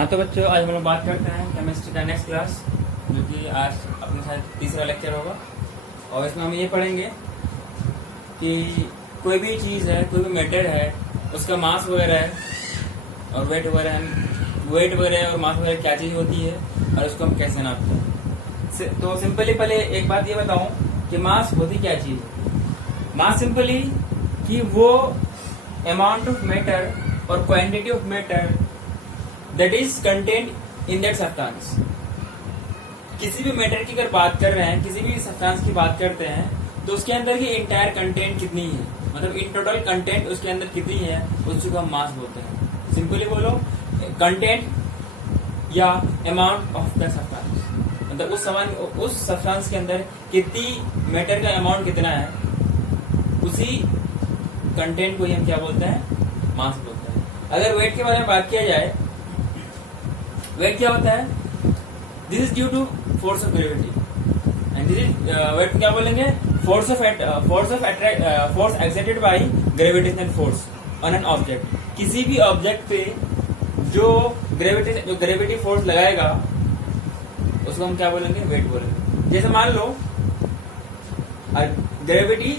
हाँ तो बच्चों, आज हम लोग बात करते हैं केमिस्ट्री का नेक्स्ट क्लास, जो कि आज अपने साथ तीसरा लेक्चर होगा। और इसमें हम ये पढ़ेंगे कि कोई भी चीज़ है, कोई भी मैटर है, उसका मास वगैरह है और वेट वगैरह और मास वगैरह क्या चीज़ होती है और उसको हम कैसे नापते हैं। तो सिंपली पहले एक बात ये बताऊं कि मास होती क्या चीज़ है। मास सिंपली कि वो अमाउंट ऑफ मैटर और quantity of matter that is content in that substance. किसी भी मैटर की अगर बात कर रहे हैं, किसी भी सब्सटेंस की बात करते हैं, तो उसके अंदर की इंटायर कंटेंट कितनी है, मतलब इन टोटल कंटेंट उसके अंदर कितनी है, उसको हम मास बोलते हैं। सिंपली बोलो, कंटेंट या अमाउंट ऑफ द सब्सटेंस, मतलब उस सब्सटेंस के अंदर कितनी मैटर का अमाउंट कितना है, उसी कंटेंट को ही हम क्या बोलते हैं, मास बोलते हैं। अगर वेट के बारे में बात किया जाए, वेट क्या होता है, this is due to force of gravity and this is weight क्या बोलेंगे, force exerted by gravitational force on an object. किसी भी ऑब्जेक्ट पे जो ग्रेविटी फोर्स लगाएगा उसको हम क्या बोलेंगे, वेट बोलेंगे। जैसे मान लो ग्रेविटी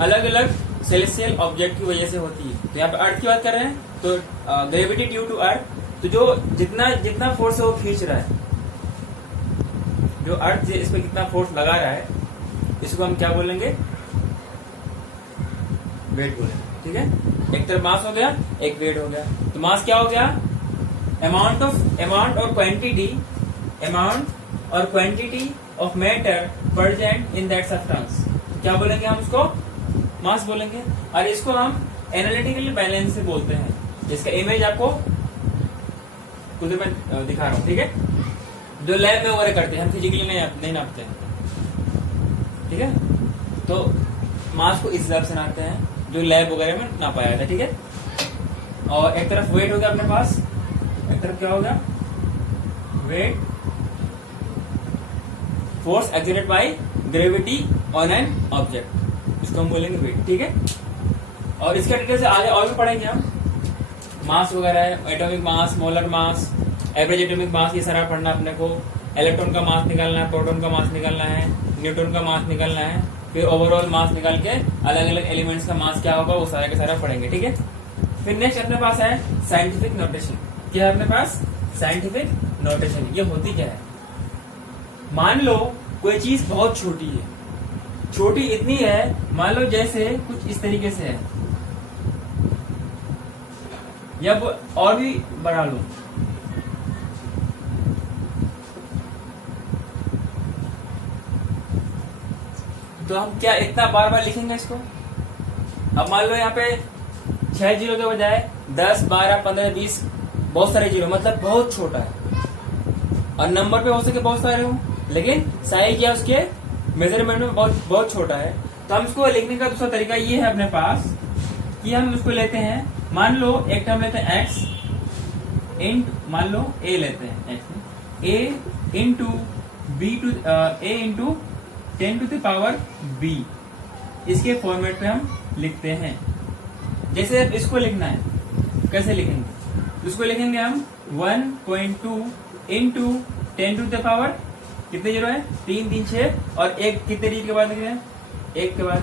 अलग अलग सेलेस्टियल ऑब्जेक्ट की वजह से होती है। तो यहाँ पे अर्थ की बात कर रहे हैं, तो ग्रेविटी ड्यू टू अर्थ, तो जो जितना फोर्स है वो खींच रहा है, जो अर्थ इस पे कितना फोर्स लगा रहा है, इसको हम क्या बोलेंगे, वेट बोलेंगे। ठीक है, एक तरफ मास हो गया, एक वेट हो गया। तो मास क्या हो गया, अमाउंट और quantity of matter present in that substance, क्या बोलेंगे हम उसको, मास बोलेंगे। और इसको हम एनालिटिकल बैलेंस से बोलते हैं, जिसका इमेज आपको खुद में दिखा रहा हूँ। ठीक है, जो लैब में वगैरह करते हैं, हम फिजिकली नहीं नापते हैं। ठीक है, तो मास को इस हिसाब से नापते हैं जो लैब वगैरह में नापा जाता है। ठीक है, और एक तरफ वेट हो गया अपने पास, एक तरफ क्या हो गया, weight, force exerted by gravity on an object, इसको हम बोलेंगे वेट। ठीक है, और इसके डिटेल से आगे और भी पढ़ेंगे हम, मास वगैरह है, atomic mass, molar mass, average atomic mass, ये सारा पढ़ना अपने को। इलेक्ट्रॉन का मास निकालना है, प्रोटॉन का मास निकालना है, न्यूट्रॉन का मास निकालना है, फिर ओवरऑल मास निकाल के अलग अलग एलिमेंट्स का मास क्या होगा वो सारा का सारा पढ़ेंगे। ठीक है, फिर नेक्स्ट अपने पास है साइंटिफिक नोटेशन। क्या है अपने पास, साइंटिफिक नोटेशन। ये होती क्या है, मान लो कोई चीज बहुत छोटी है, छोटी इतनी है, मान लो जैसे कुछ इस तरीके से है, या और भी बढ़ा लो, तो हम क्या इतना बार बार लिखेंगे इसको। अब मान लो यहाँ पे 6 जीरो के बजाय 10, 12, 15, 20 बहुत सारे जीरो, मतलब बहुत छोटा है। और नंबर पे हो सके बहुत सारे हो, लेकिन साइज क्या उसके मेजरमेंट में बहुत छोटा है। तो हम इसको लिखने का दूसरा तरीका ये है अपने पास कि हम उसको लेते हैं, मान लो एक टर्म लेते हैं x मान लो a लेते हैं, x a into b to a into 10 to the power b, इसके फॉर्मेट पे हम लिखते हैं। जैसे इसको लिखना है, कैसे लिखेंगे, इसको लिखेंगे हम 1.2 इंटू 10 टू द पावर, कितने जीरो है, 3, 3, 6, और एक कितने डिजिट के बाद लिख रहे हैं, 1 के बाद,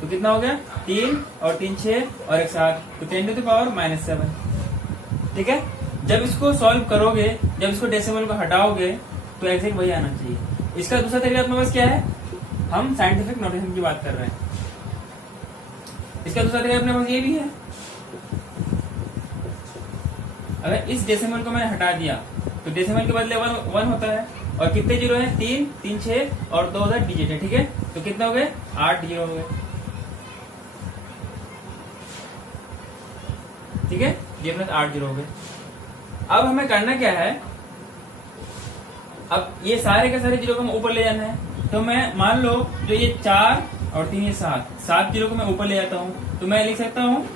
तो कितना हो गया, 3 और 3 6 और 1 7, तो 10 टू द पावर -7। ठीक है, जब इसको सॉल्व करोगे, जब इसको डेसिमल को हटाओगे, तो एग्जैक्ट वही आना चाहिए। इसका दूसरा तरीका अपने पास क्या है, हम साइंटिफिक नोटेशन की बात कर रहे हैं। इसका दूसरा तरीका अपने पास ये भी है, अगर इस डेसिमल को मैंने हटा दिया तो डेसिमल के बदले 1 होता है, और कितने जीरो है, 3, 3, 6 और 2 डिजिट है। ठीक है, तो कितना हो गए, 8 जीरो हो गए। ठीक है, ये अपने 8 जीरो हो गए। अब हमें करना क्या है, अब ये सारे के सारे जीरो को हमें ऊपर ले जाना है। तो मैं मान लो जो ये 4 और 3 ये 7 जीरो को मैं ऊपर ले जाता हूँ, तो मैं लिख सकता हूँ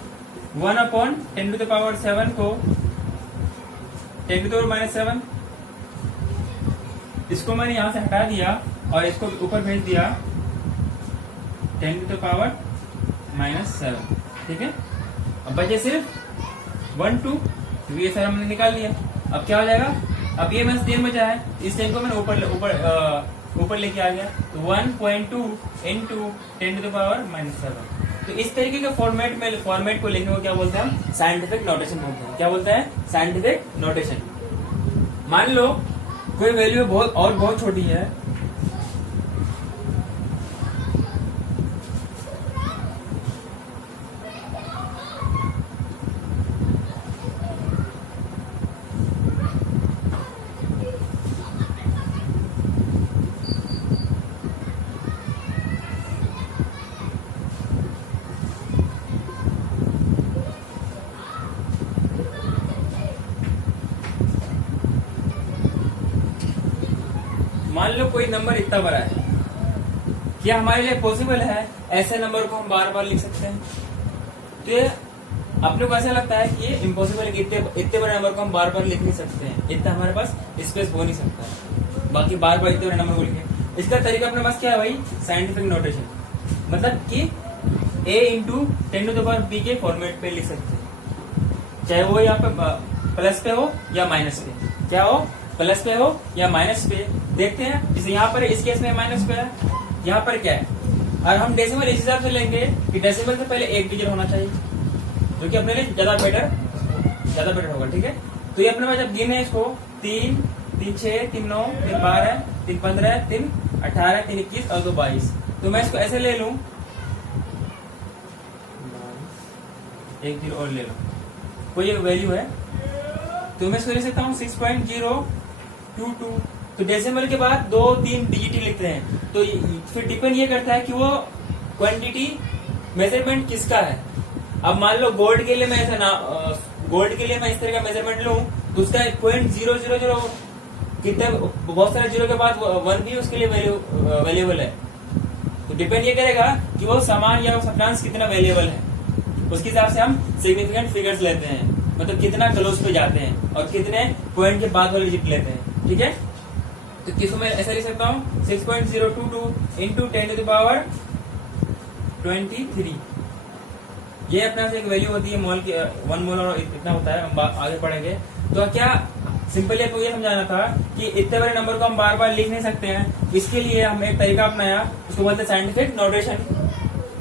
1/10 टू द पावर 7 को 10 टू द पावर -7, इसको मैंने यहां से हटा दिया और इसको ऊपर भेज दिया 10 टू द पावर -7। ठीक है, अब बचे सिर्फ 1, 2, तो ये सारा हमने निकाल लिया। अब क्या हो जाएगा, अब ये मैंने 10 बचा है, इस 10 को मैंने ऊपर लेके आ गया, तो 1.2 इंटू 10⁻⁻7। तो इस तरीके के फॉर्मेट को लिखने को क्या बोलते हैं हम, साइंटिफिक नोटेशन बोलते हैं। क्या बोलते हैं, साइंटिफिक नोटेशन। मान लो कोई वैल्यू बहुत छोटी है, मान लो कोई नंबर इतना बड़ा है, क्या हमारे लिए पॉसिबल है ऐसे नंबर को हम बार बार लिख सकते हैं? तो ये अपने को ऐसा लगता है कि ये इम्पॉसिबल है कि इतने बड़े नंबर को हम बार बार लिख नहीं सकते हैं, इतना हमारे पास स्पेस हो नहीं सकता है, बाकी बार बार इतने बड़े नंबर को लिखे। इसका तरीका अपने पास क्या है भाई, साइंटिफिक नोटेशन, मतलब कि a इंटू 10⁻b के फॉर्मेट पे लिख सकते हैं, चाहे वो यहाँ पे प्लस पे हो या माइनस पे, क्या हो, प्लस पे हो या माइनस पे। देखते हैं, जैसे यहाँ पर इस केस में माइनस पे है, यहाँ पर क्या है, और हम डेसिमल इस हिसाब से लेंगे कि डेसिमल से पहले एक डिजिट होना चाहिए, जो कि अपने लिए ज्यादा बेटर होगा। ठीक है, तो ये अपने पास जब गिने इसको 3, 3 6, 3 9, 3 12, 3 15, 3 18, 3 21 और 2 22, तो मैं इसको ऐसे ले लूं, एक जीरो और ले लो, कोई एक वैल्यू है, तो मैं इसको ले सकता हूँ 6.022। तो डेसिमल के बाद 2-3 डिजिट ही लिखते हैं, तो फिर डिपेंड ये करता है कि वो क्वांटिटी मेजरमेंट किसका है। अब मान लो गोल्ड के लिए मैं इस तरह का मेजरमेंट लूं, तो उसका 0.000 कितने, बहुत सारे जीरो के बाद 1 भी उसके लिए वैल्यूएबल है। तो डिपेंड ये करेगा कि वो समान या सप्लांस कितना वैल्यूएबल है, उसके हिसाब से हम सिग्निफिकेंट फिगर्स लेते हैं, मतलब कितना क्लोज पे जाते हैं और कितने पॉइंट के बाद वाले डिजिट लेते हैं। ठीक है, तो किसको मैं ऐसा लिख सकता हूँ 6.022 इंटू 10⁻23। ये अपने एक वैल्यू होती है मोल की, 1 मोल और इतना होता है, हम आगे पढ़ेंगे। तो क्या सिंपली आपको ये समझाना था कि इतने बड़े नंबर को हम बार बार लिख नहीं सकते हैं, इसके लिए हम एक तरीका अपनाया, उसको बोलते हैं साइंटिफिक नोटेशन,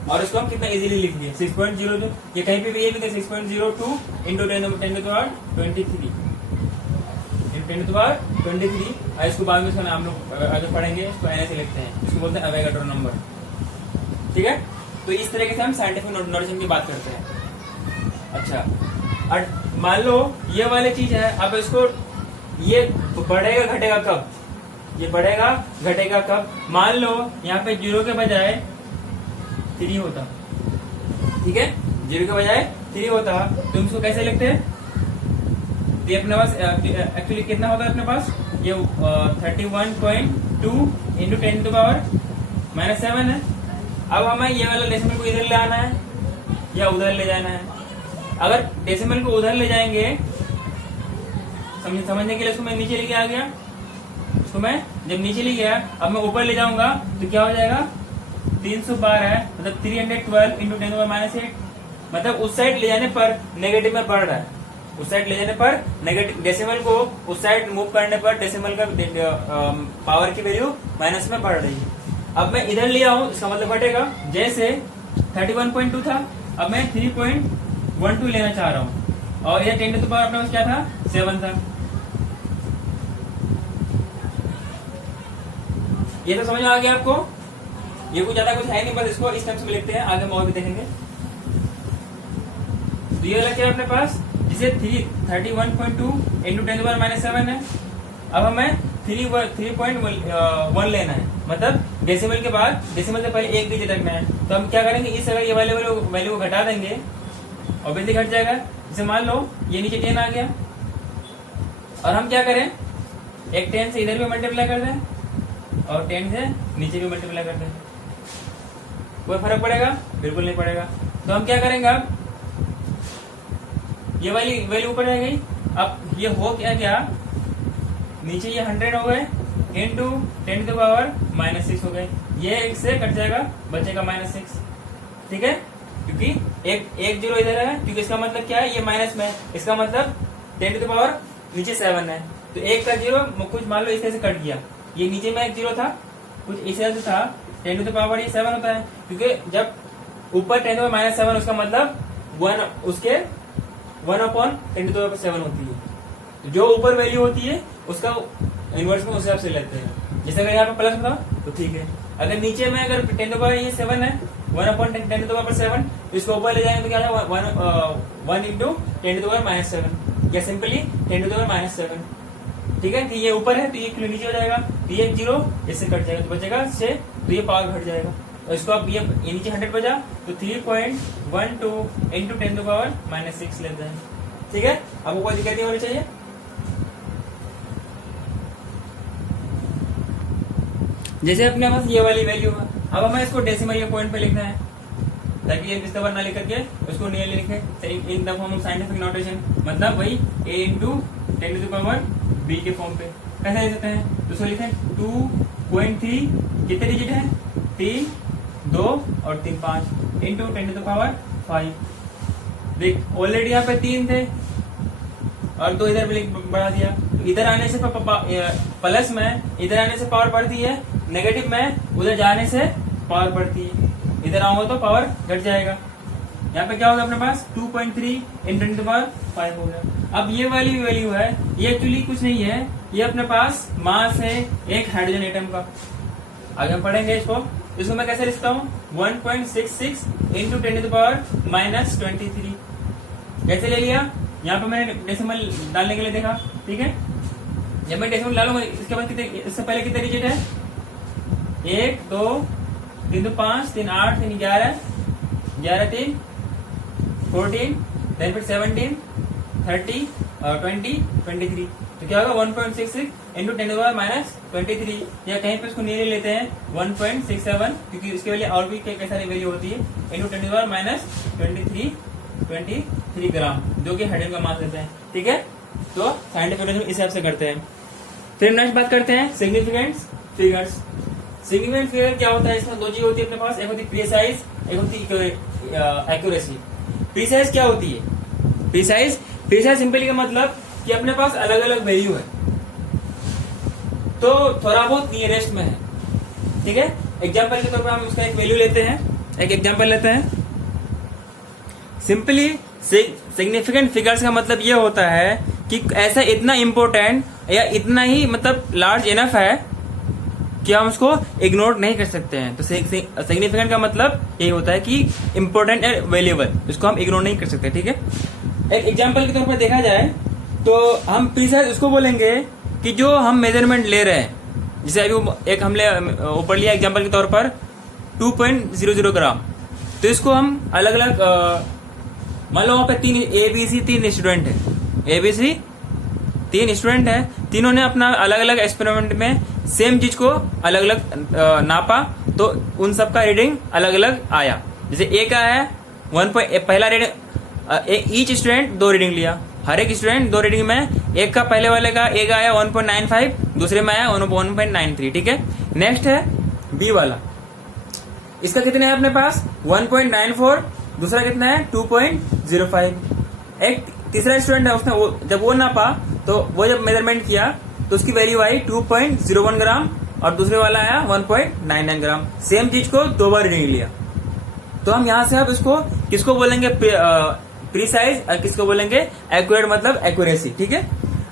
और इसको हम कितना इजीली लिख दिए 6.02, ये कहीं पे भी ये लिखते 6.02 इंटू 10⁻23 और इसको बाद में हम लोग आगे पढ़ेंगे, इसको ऐसे लिखते हैं, इसको बोलते हैं अवोगाड्रो नंबर। ठीक है, तो इस तरीके से हम साइंटिफिक नोटेशन की बात करते हैं। अच्छा, और मान लो ये वाली चीज है, अब इसको ये बढ़ेगा घटेगा कब, ये बढ़ेगा घटेगा कब, मान लो यहाँ पे 0 के बजाय 3 होता, ठीक है, 0 के बजाय 3 होता, तो इसको कैसे लिखते हैं, ये अपने पास एक्चुअली कितना होता है अपने पास, ये 31.2 इंटू 10⁻⁻7 है। अब हमें ये वाला डेसिमल को इधर ले आना है या उधर ले जाना है। अगर डेसिमल को उधर ले जाएंगे, समझने के लिए इसको मैं नीचे लेके आ गया, इसको मैं जब नीचे ले गया, अब मैं ऊपर ले जाऊंगा तो क्या हो जाएगा 312 है, मतलब 312 इंटू 10⁻8, मतलब उस साइड ले जाने पर नेगेटिव में बढ़ रहा है, उस साइड ले जाने पर नेगेटिव, डेसिमल को उस साइड मूव करने पर डेसिमल का पावर की वैल्यू माइनस में बढ़ रही है। अब मैं इधर ले आऊं, इसका मतलब घटेगा, जैसे 31.2 था, अब मैं 3.12 लेना चाह रहा हूं, और इधर 10 to the power अपने पास क्या था 7 था। ये तो समझ में आ गया आपको, ये कुछ ज्यादा कुछ है नहीं, बस इसको इस टाइप से लिखते हैं, आगे हम और भी देखेंगे। तो ये वाला क्या है अपने पास, जिसे 31.2 इंटू 10⁻⁻7 है। अब हमें 3.1 लेना है, मतलब डेसिमल के बाद, डेसिमल से पहले एक डिजिट रखना है। तो हम क्या करेंगे, इस जगह ये वैल्यू को घटा देंगे, ऑब्वियसली घट जाएगा। जैसे मान लो ये नीचे 10 आ गया, और हम क्या करें, एक 10 से इधर भी मल्टीप्लाई कर दें और 10 से नीचे भी मल्टीप्लाई कर दें, कोई फर्क पड़ेगा? बिल्कुल नहीं पड़ेगा। तो हम क्या करेंगे, अब ये वाली वैल्यू ऊपर रह गई। अब ये हो क्या गया, नीचे ये 100 हो गए इंटू 10⁻⁻6 हो गए, ये एक से कट जाएगा, बचेगा -6। ठीक है, क्योंकि एक जीरो इधर है, क्योंकि इसका मतलब क्या है, ये माइनस में, इसका मतलब 10⁻⁻⁻6 नीचे 7 है, तो एक का जीरो कुछ मान लो इस तरह से कट गया, ये नीचे में एक जीरो था, कुछ इस तरह से था, 10 टू द पावर ये 7 होता है, क्योंकि जब ऊपर 10 टू द पावर -7 उसका मतलब 1 उसके 1/10 टू द पावर 7 होती है। जो ऊपर वैल्यू होती है उसका इनवर्स में उस हिसाब से लेते हैं। जैसे अगर यहाँ पे प्लस होता तो ठीक है, अगर नीचे में अगर 10 टू द पावर ये 7 है, 1/10 टू द पावर 7, तो इसको ऊपर ले जाएंगे तो क्या है 1 इंटू 10 टू द पावर -7, या सिंपली 10 टू द पावर -7। ठीक है, तो ये ऊपर है तो ये नीचे हो जाएगा, तो ये 0 इससे कट जाएगा तो बचेगा 6, तो ये पावर घट जाएगा। और इसको आप ये नीचे 100 बजा तो 3.12 इंटू 10 टू द पावर -6 लेते हैं। ठीक है, आपको कोई दिक्कत नहीं होनी चाहिए। जैसे अपने पास ये वाली वैल्यू है, अब हमें इसको डेसिमल या पॉइंट पे लिखना है, ताकि ये इस ना लिख करके उसको नियरली लिखे in the form of scientific notation, मतलब वही a into 10 to the power b के फॉर्म पे। कैसे लिख सकते हैं, तो उसको लिखें 2.3, कितने डिजिट है 3, 2 और 3 5 इंटू 10 टू द पावर 5। देख ऑलरेडी यहाँ पे 3 थे और 2 इधर भी बढ़ा दिया, इधर आने से प्लस में इधर आने से पावर बढ़ती है, नेगेटिव में उधर जाने से पावर बढ़ती है, इधर आऊंगा तो पावर घट जाएगा। यहाँ पे क्या होगा अपने पास 2.3 इंटू 10 टू द पावर 5 हो गया। अब ये वाली वैल्यू है, ये एक्चुअली कुछ नहीं है, ये अपने पास मास है एक हाइड्रोजन एटम का। आगे हम पढ़ेंगे इसको मैं कैसे लिखता हूँ 1.66 इंटू 10 टू द पावर -23। कैसे ले लिया, यहाँ पे मैंने डेसिमल डालने के लिए देखा। ठीक है, जब मैं डेसिमल डालूंगा इसके बाद कितने, इससे पहले कितने डिजिट है 1 2 3 2 5 3 8 3 11 11 3 14 देन फिर 17 30 और 20 23, तो क्या होगा 1.66 इंटू 10 टू द पावर -23, या कहीं पे इसको नीचे लेते हैं 1.67, क्योंकि इसके वैल्यू और भी कई सारी वैल्यू होती है, इंटू 10 टू द पावर -23 ग्राम, जो कि हाइड्रोजन का मास देते हैं। ठीक है, तो साइंटिफिक नोटेशन इस हिसाब से करते हैं। फिर नेक्स्ट बात करते हैं सिग्निफिकेंट फिगर्स। सिग्निफिकेंट फिगर क्या होता है, इसमें दो चीज होती है अपने पास, एक होती है प्रीसाइज, एक होती है एक्यूरेसी। प्रीसाइज क्या होती है, प्रीसाइज सिंपली का मतलब कि अपने पास अलग अलग वैल्यू है, तो थोड़ा बहुत नियरेस्ट में है। ठीक है, एग्जाम्पल के तौर पर हम उसका एक वैल्यू लेते हैं, एक एग्जाम्पल लेते हैं। सिंपली सिग्निफिकेंट फिगर्स का मतलब ये होता है कि ऐसा इतना इम्पोर्टेंट या इतना ही मतलब लार्ज इनफ है कि हम उसको इग्नोर नहीं कर सकते हैं। तो सिग्निफिकेंट का मतलब यही होता है कि इम्पोर्टेंट एंड वैल्यूएबल, इसको हम इग्नोर नहीं कर सकते। ठीक है, एक एग्जांपल के तौर पर देखा जाए तो हम प्रीसाइज उसको बोलेंगे कि जो हम मेजरमेंट ले रहे हैं, जैसे अभी एक हमने ऊपर लिया एग्जांपल के तौर पर 2.00 ग्राम, तो इसको हम अलग अलग मान लो वहां पे 3 स्टूडेंट है, 3 स्टूडेंट है, तीनों ने अपना अलग अलग एक्सपेरिमेंट में सेम चीज को अलग अलग नापा, तो उन सबका रीडिंग अलग अलग आया। जैसे ए का है पहला रीडिंग, ईच स्टूडेंट 2 रीडिंग लिया, हर एक स्टूडेंट 2 रीडिंग में, एक का पहले वाले का एक आया 1.95, दूसरे में आया 1.93। ठीक है, नेक्स्ट है बी वाला, इसका कितना है अपने पास 1.94, दूसरा कितना है 2.05। एक तीसरा स्टूडेंट है, उसने जब वो नापा तो वो जब मेजरमेंट किया तो उसकी वैल्यू आई 2.01 ग्राम और दूसरे वाला आया 1.99 ग्राम। सेम चीज को 2 बार रीडिंग लिया, तो हम यहाँ से अब इसको किसको बोलेंगे प्रीसाइज और किसको बोलेंगे एक्यूरेट, मतलब एक्यूरेसी। ठीक है,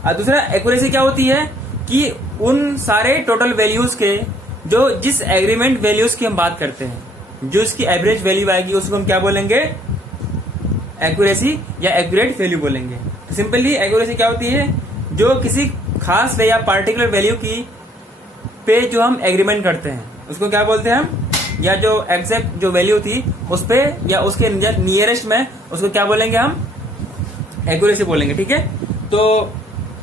और दूसरा एक्यूरेसी क्या होती है कि उन सारे टोटल वैल्यूज के जो जिस एग्रीमेंट वैल्यूज की हम बात करते हैं, जो इसकी एवरेज वैल्यू आएगी उसको हम क्या बोलेंगे एक्यूरेसी या एक्यूरेट वैल्यू बोलेंगे। तो सिंपली एक्यूरेसी क्या होती है, जो किसी खास या पार्टिकुलर वैल्यू की पे जो हम एग्रीमेंट करते हैं उसको क्या बोलते हैं हम, या जो एग्जैक्ट जो वैल्यू थी उस पे या उसके नियरेस्ट में उसको क्या बोलेंगे हम एक्यूरेसी बोलेंगे। ठीक है, तो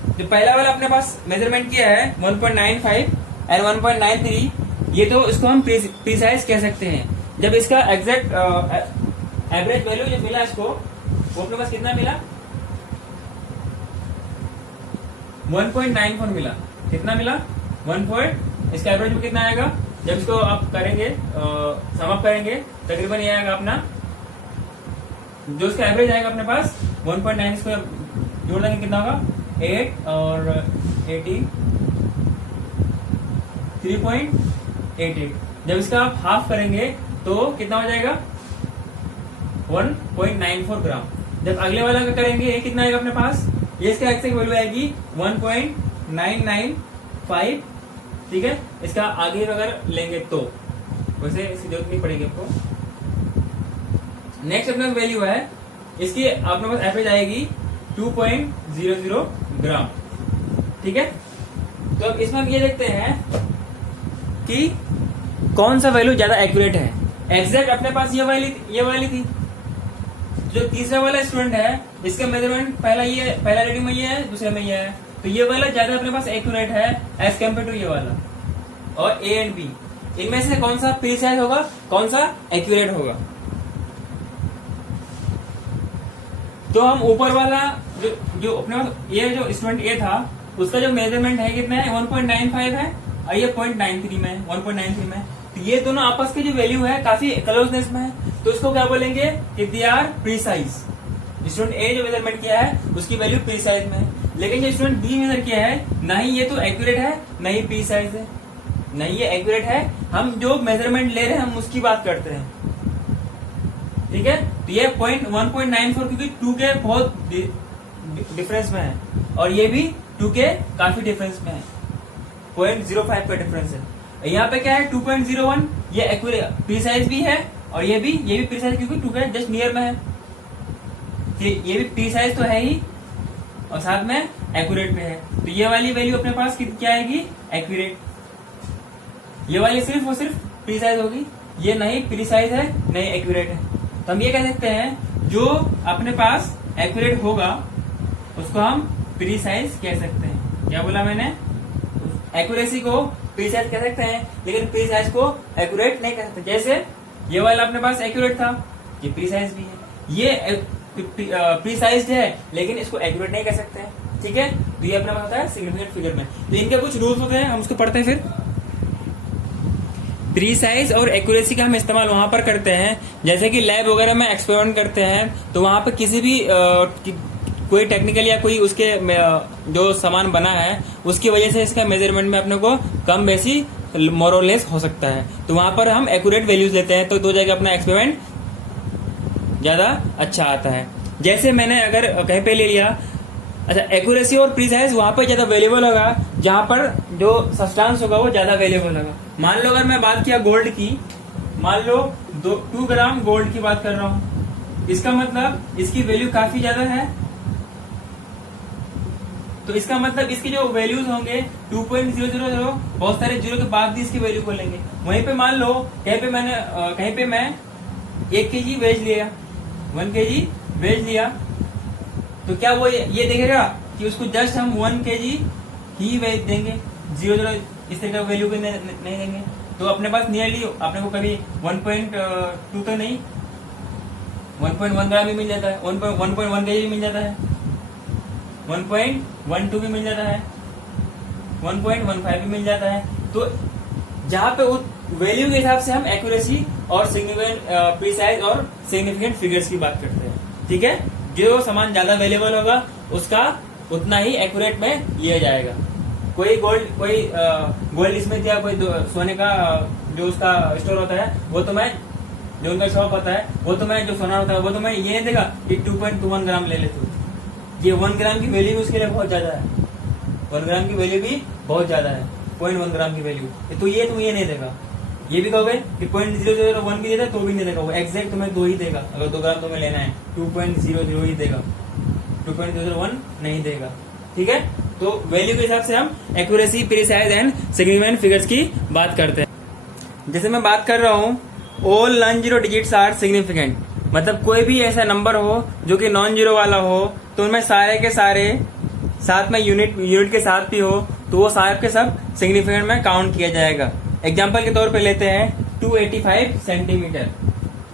जो पहला वाला अपने पास मेजरमेंट किया है 1.95 एंड 1.93, ये तो इसको हम प्रीसाइज कह सकते हैं। जब इसका एग्जैक्ट एवरेज वैल्यू जो मिला इसको, वो अपने पास कितना मिला 1.94 मिला। कितना मिला 1. इसका एवरेज में कितना आएगा, जब इसको आप करेंगे सम अप करेंगे तकरीबन ये आएगा अपना, जो इसका एवरेज आएगा अपने पास 1.9, इसको जोड़ देंगे कितना होगा 8 और 3.88। जब इसका आप हाफ करेंगे तो कितना हो जाएगा 1.94 ग्राम। जब अगले वाला का करेंगे ये कितना आएगा अपने पास, ये इसका एक्सैक्ट वैल्यू आएगी 1.995। ठीक है, इसका आगे अगर लेंगे तो वैसे इसकी जरूरत नहीं पड़ेगी आपको। नेक्स्ट अपना वैल्यू है इसकी अपने पास एवरेज आएगी 2.00 ग्राम। ठीक है, तो अब इसमें हम ये देखते हैं कि कौन सा वैल्यू ज्यादा एक्यूरेट है। एग्जैक्ट अपने पास ये वाली थी। जो तीसरा वाला स्टूडेंट है इसका मेजरमेंट पहला रीडिंग में ये है, दूसरे में ये है, तो ये वाला ज्यादा अपने पास एक्यूरेट है एज कम्पेयर टू ये वाला। और ए एंड बी इनमें से कौन सा प्रीसाइज होगा, कौन सा एक्यूरेट होगा। तो हम ऊपर वाला जो अपने पास ये जो स्टूडेंट ए था उसका जो मेजरमेंट है कितना है 1.95 है और ये 0.93 में 1.93 में। तो ये दोनों आपस की जो वैल्यू है काफी क्लोजनेस में है, तो इसको क्या बोलेंगे कि दे आर प्रीसाइज। स्टूडेंट ए जो मेजरमेंट किया है उसकी वैल्यू प्रीसाइज में है, लेकिन जो स्टूडेंट बी मेजर किया है ना ही ये तो एक्यूरेट है ना ही प्रीसाइज है, नहीं ये एक्यूरेट है। हम जो मेजरमेंट ले रहे हैं हम उसकी बात करते हैं। ठीक है, तो ये 1.94 क्योंकि 2 के बहुत डिफरेंस में है और ये भी 2 के काफी डिफरेंस में है, 0.05 का डिफरेंस है। यहाँ पे क्या है 2.01, ये एक्यूरेट प्रीसाइज भी है और ये भी प्रीसाइज क्योंकि 2 के जस्ट नियर में है। ये भी प्रीसाइज तो है ही और साथ में एक्यूरेट में है, तो ये वाली वैल्यू अपने पास क्या आएगी एक्यूरेट। ये वाली सिर्फ और सिर्फ प्रीसाइज होगी, ये नहीं प्रीसाइज है नहीं एक्यूरेट है। तो हम ये कह सकते हैं जो अपने पास एक्यूरेट होगा उसको हम प्रीसाइज कह सकते हैं। क्या बोला मैंने, एक्यूरेसी को प्रीसाइज कह सकते हैं लेकिन प्रीसाइज को एक्यूरेट नहीं कह सकते। जैसे ये वाला अपने पास एक्यूरेट था, ये प्रीसाइज भी है, ये प्रीसाइज है लेकिन इसको एक्यूरेट नहीं कह सकते हैं। ठीक है, तो ये अपने पास होता है सिग्निफिकेंट फिगर में। तो इनके कुछ रूल्स होते हैं, हम उसको पढ़ते हैं। फिर प्रीसाइज और एक्यूरेसी का हम इस्तेमाल वहां पर करते हैं जैसे कि लैब वगैरह में एक्सपेरिमेंट करते हैं, तो वहां पर किसी भी कोई टेक्निकल या कोई उसके जो सामान बना है उसकी वजह से इसका मेजरमेंट में अपने को कम बेसी मोर और लेस हो सकता है, तो वहां पर हम एक्यूरेट वैल्यूज लेते हैं, तो दो जगह अपना एक्सपेरिमेंट ज्यादा अच्छा आता है। जैसे मैंने अगर कहीं पे ले लिया, अच्छा एक्यूरेसी और प्रीसाइज वहां पर ज्यादा वेल्यूएबल होगा जहां पर जो सब्सटेंस होगा वो ज्यादा वेल्यूएबल होगा। मान लो अगर मैं बात किया गोल्ड की, मान लो 2 ग्राम गोल्ड की बात कर रहा हूं, इसका मतलब इसकी वैल्यू काफी ज्यादा है, तो इसका मतलब इसके जो वैल्यूज होंगे 2.000, बहुत सारे जीरो के बाद भी इसकी वैल्यू को लेंगे। वहीं पे मान लो कहीं पे मैं 1 kg वेज लिया, 1 kg वेज लिया, तो क्या वो ये देखेगा कि उसको जस्ट हम 1 kg ही वेज देंगे, 0 इस तरह का वैल्यू को नहीं देंगे। तो अपने पास नियरली अपने को कभी 1.2 तो नहीं 1.1 ग्राम भी मिल जाता है, 1.1 kg भी मिल जाता है, 1.12 भी मिल जाता है, 1.15 भी मिल जाता है। तो जहां पे उस वैल्यू के हिसाब से हम एक्यूरेसी और सिग्निफिकेंट प्रीसाइज और सिग्निफिकेंट फिगर्स की बात करते हैं। ठीक है, जो सामान ज्यादा अवेलेबल होगा उसका उतना ही एक्यूरेट में लिया जाएगा। कोई गोल्ड इसमें दिया, कोई सोने का जो उसका स्टोर होता है वो तो मैं जो उनका शॉप होता है वो तो मैं जो सोना होता है वो तो मैं ये नहीं देगा कि 2.21 ग्राम ले लेते, ये 1 ग्राम की वैल्यू भी उसके लिए बहुत ज्यादा है, 1 ग्राम की वैल्यू भी बहुत ज्यादा है, 0.1 ग्राम की वैल्यू, तो ये तुम ये नहीं देगा। ये भी कहोगे कि 0.001 की देता तो भी नहीं देगा, वो एक्जैक्ट तुम्हें 2 ही देगा। अगर 2 ग्राम तुम्हें लेना है 2.00 ही देगा, 2.001 नहीं देगा। ठीक है, तो वैल्यू के हिसाब से हम accuracy, precise and significant figures की बात करते हैं। जैसे मैं बात कर रहा हूँ all non zero digits are significant, मतलब कोई भी ऐसा नंबर हो जो कि नॉन जीरो वाला हो तो उनमें सारे के सारे साथ में यूनिट के साथ भी हो तो वो सारे के सब सिग्निफिकेंट में काउंट किया जाएगा। एग्जाम्पल के तौर पे लेते हैं 285 सेंटीमीटर,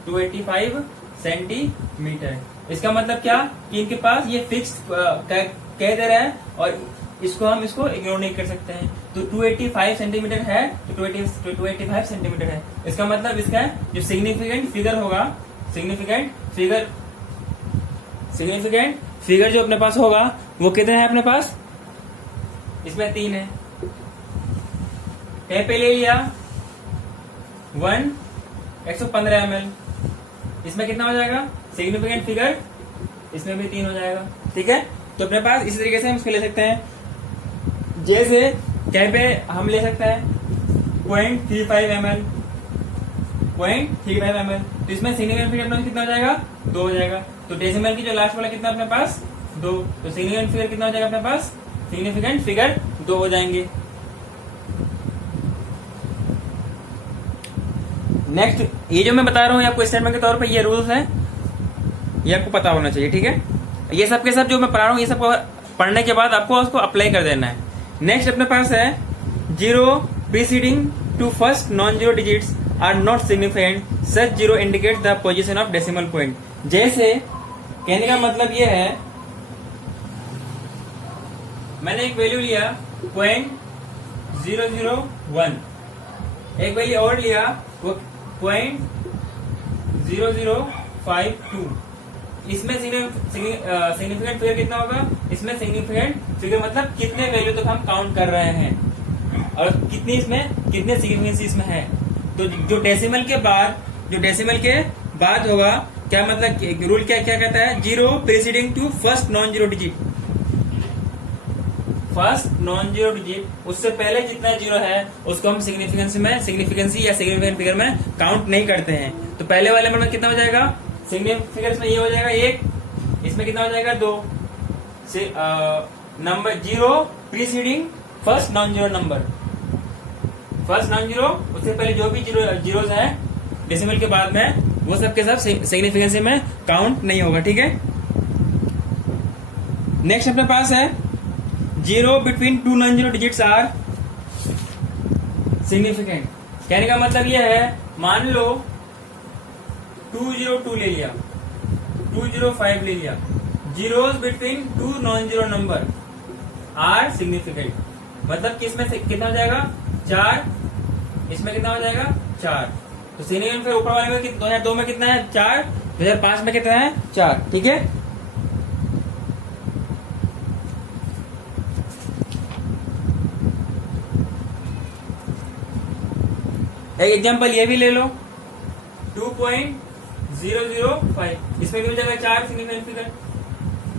285 सेंटीमीटर। इसका मतलब क्या कि इनके पास ये फिक्स कह दे रहा है और इसको इग्नोर नहीं कर सकते हैं। तो 285 सेंटीमीटर है तो 285 सेंटीमीटर है, इसका मतलब इसका जो सिग्निफिकेंट फिगर होगा, सिग्निफिकेंट सिग्निफिकेंट फिगर जो अपने पास होगा वो कितने हैं अपने पास, इसमें 3 है। कहीं पे ले लिया 115 ml, इसमें कितना हो जाएगा सिग्निफिकेंट फिगर, इसमें भी 3 हो जाएगा। ठीक है, तो अपने पास इसी तरीके से हम इसको ले सकते हैं। जैसे कहीं पे हम ले सकते हैं 0.35 ml, 0.35 ml, तो इसमें सिग्निफिकेंट फिगर अपना कितना हो जाएगा 2 हो जाएगा। तो डेसिमल की जो लास्ट वाला कितना अपने पास 2, तो सिग्निफिकेंट फिगर कितना हो जाएगा अपने पास, सिग्निफिकेंट फिगर 2 हो जाएंगे। नेक्स्ट, ये जो मैं बता रहा हूँ आपको स्टेटमेंट के तौर पे, ये रूल्स है, ये आपको पता होना चाहिए। ठीक है, ये सब के सब जो मैं पढ़ा रहा हूँ ये सब पढ़ने के बाद आपको उसको अप्लाई कर देना है। नेक्स्ट अपने पास है 0 preceding to first non-zero digits are not significant, such 0 indicates the position of decimal point। जैसे कहने का मतलब ये है, मैंने एक वैल्यू लिया 0.001, एक वैल्यू और लिया वो 0.0052, इसमें सिग्निफिकेंट फिगर कितना होगा, इसमें सिग्निफिकेंट फिगर मतलब कितने वैल्यू तक हम काउंट कर रहे हैं और कितनी इसमें कितने सिग्निफिकेंस इसमें है। तो जो डेसिमल के बाद होगा, क्या मतलब रूल क्या क्या कहता है, 0 preceding to first non zero digit, first non zero digit उससे पहले जितना जीरो है उसको हम सिग्निफिकेंसी या सिग्निफिकेंट फिगर में काउंट नहीं करते हैं। तो पहले वाले में कितना हो जाएगा, सिग्निफिकेंस में ये हो जाएगा 1, इसमें कितना हो जाएगा 2, number 0 preceding first non zero number, first non zero उससे पहले जो भी जीरोस है डेसिमल के बाद में वो सब के सब सिग्निफिकेंसी में काउंट नहीं होगा। ठीक है, नेक्स्ट अपने पास है 0 between 2 non zero digits are significant. कहने का मतलब यह है, मान लो 202 ले लिया, 205 ले लिया, zeros between 2 non zero number are significant, मतलब कि इसमें कितना हो जाएगा 4, इसमें कितना हो जाएगा 4। तो सिग्निफिकेंट फिर ऊपर वाले में 2002 में कितना है 4, 2005 में कितना है 4। ठीक है, एक एग्जांपल ये भी ले लो 2.005, इसमें भी हो जाएगा 4 सिग्निफिकेंट फिगर।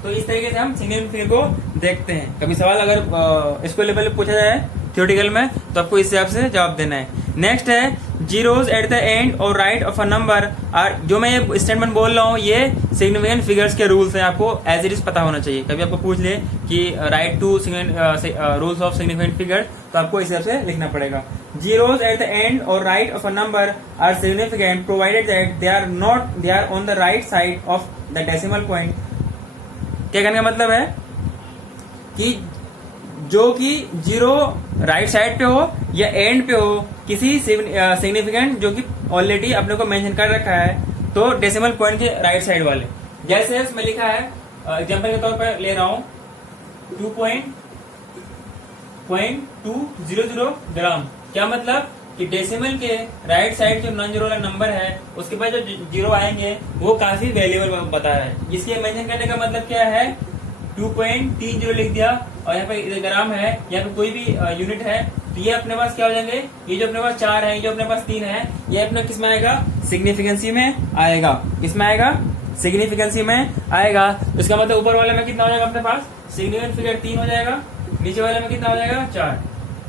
तो इस तरीके से हम सिग्निफिकेंट फिगर को देखते हैं। कभी सवाल अगर इसको लेवल पे पूछा जाए थ्योरेटिकल में तो आपको इस हिसाब से जवाब देना है। नेक्स्ट है जीरोस एट द एंड और right of a number are, जो मैं ये स्टेटमेंट बोल रहा हूँ ये सिग्निफिकेंट फिगर्स के रूल्स हैं, आपको एज इट इज पता होना चाहिए। कभी आपको पूछ ले कि write two rules of significant figure, तो आपको इस हिसाब से लिखना पड़ेगा। जीरोस एट द एंड और right of a number are significant provided that they are on the right side of the decimal point. क्या कहने का मतलब है कि जो कि जीरो राइट साइड पे हो या एंड पे हो, किसी सिग्निफिकेंट जो कि ऑलरेडी अपने को मेंशन कर रखा है, तो डेसिमल पॉइंट के राइट साइड वाले। जैसे इसमें लिखा है, एग्जांपल के तौर पर ले रहा हूं 2.200 ग्राम। क्या मतलब कि डेसिमल के राइट साइड जो नॉन जीरो वाला नंबर है उसके बाद जो जीरो आएंगे वो काफी वैल्यूएबल बता रहा है। इसलिए मेंशन करने का मतलब क्या है, 2.30 लिख दिया और यहाँ पे ग्राम है, यहाँ पे कोई भी यूनिट है, तो ये अपने पास क्या हो जाएंगे, ये जो अपने पास 4 है, ये जो अपने पास 3 है, ये अपने किस में आएगा, सिग्निफिकेंसी में आएगा। किसमें आएगा, सिग्निफिकेंसी में आएगा। तो इसका मतलब ऊपर वाले में कितना हो जाएगा अपने पास, सिग्निफिकेंट फिगर 3 हो जाएगा, नीचे वाले में कितना हो जाएगा 4।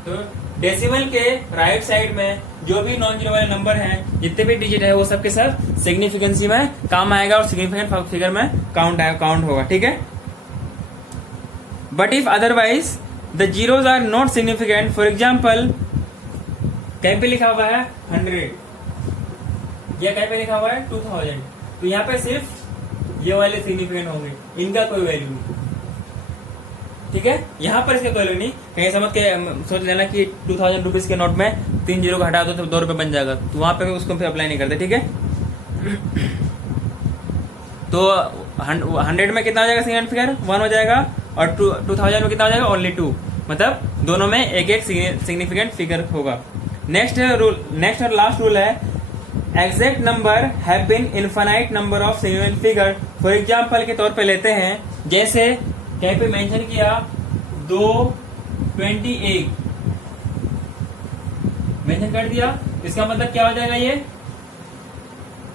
तो डेसिमल के राइट साइड में जो भी नॉन जीरो वाले नंबर हैं, जितने भी डिजिट है, वो सब के सब सिग्निफिकेंसी में काम आएगा और सिग्निफिकेंट फिगर में काउंट होगा। ठीक है, but if otherwise the zeros are not significant, for example कहीं पे लिखा हुआ है 100 या कहीं पे लिखा हुआ है 2000, तो यहाँ पे सिर्फ ये वाले सिग्निफिकेंट होंगे, इनका कोई वैल्यू नहीं। ठीक है, यहाँ पर इसका कोई वैल्यू नहीं। कहीं समझ के सोच लेना कि 2000 रुपीज के नोट में 3 जीरो घटा दो तो 2 रुपए बन जाएगा, तो वहां पे उसको फिर अप्लाई नहीं करते। ठीक है, तो 100 में कितना हो जाएगा सिग्निफिकेंट फिगर 1 हो जाएगा और 2000 में कितना हो जाएगा ओनली 2, मतलब दोनों में एक एक सिग्निफिकेंट फिगर होगा। नेक्स्ट और लास्ट रूल है exact number have been infinite number of significant figure. For example के तौर पे लेते हैं, जैसे कहीं पे मेंशन किया 221 मेंशन कर दिया, इसका मतलब क्या हो जाएगा, ये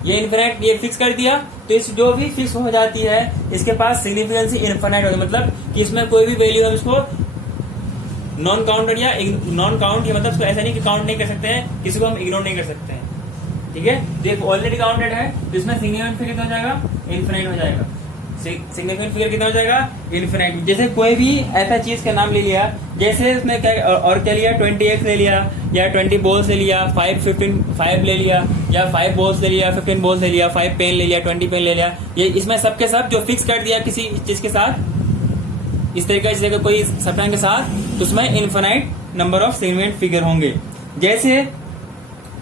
इनफाइनाइट, ये फिक्स कर दिया। तो इस जो भी फिक्स हो जाती है इसके पास सिग्निफिकेंसी इनफाइनाइट होगी, मतलब कि इसमें कोई भी वैल्यू हम इसको नॉन काउंटेड या नॉन काउंट, मतलब इसको ऐसा नहीं कि काउंट नहीं कर सकते हैं, किसी को हम इग्नोर नहीं कर सकते हैं। ठीक है, तो ये ऑलरेडी काउंटेड है तो इसमें सिग्निफिकेंट फिगर कितना हो जाएगा, इनफिनाइट हो जाएगा। सिग्निफिकेंट फिगर कितना हो जाएगा, इनफिनाइट। जैसे कोई भी ऐसा चीज का नाम ले लिया, जैसे इसमें क्या और क्या लिया, 20x ले लिया या 20 बॉल्स ले लिया, 5 ले लिया या 5 बॉल्स ले लिया, 15 बॉल्स ले लिया, 5 पेन ले लिया, 20 पेन ले लिया, ये इसमें सबके सब जो फिक्स कर दिया किसी चीज के साथ, इस तरीके से कोई सप्लाइन के साथ, तो उसमें infinite number of significant figure होंगे। जैसे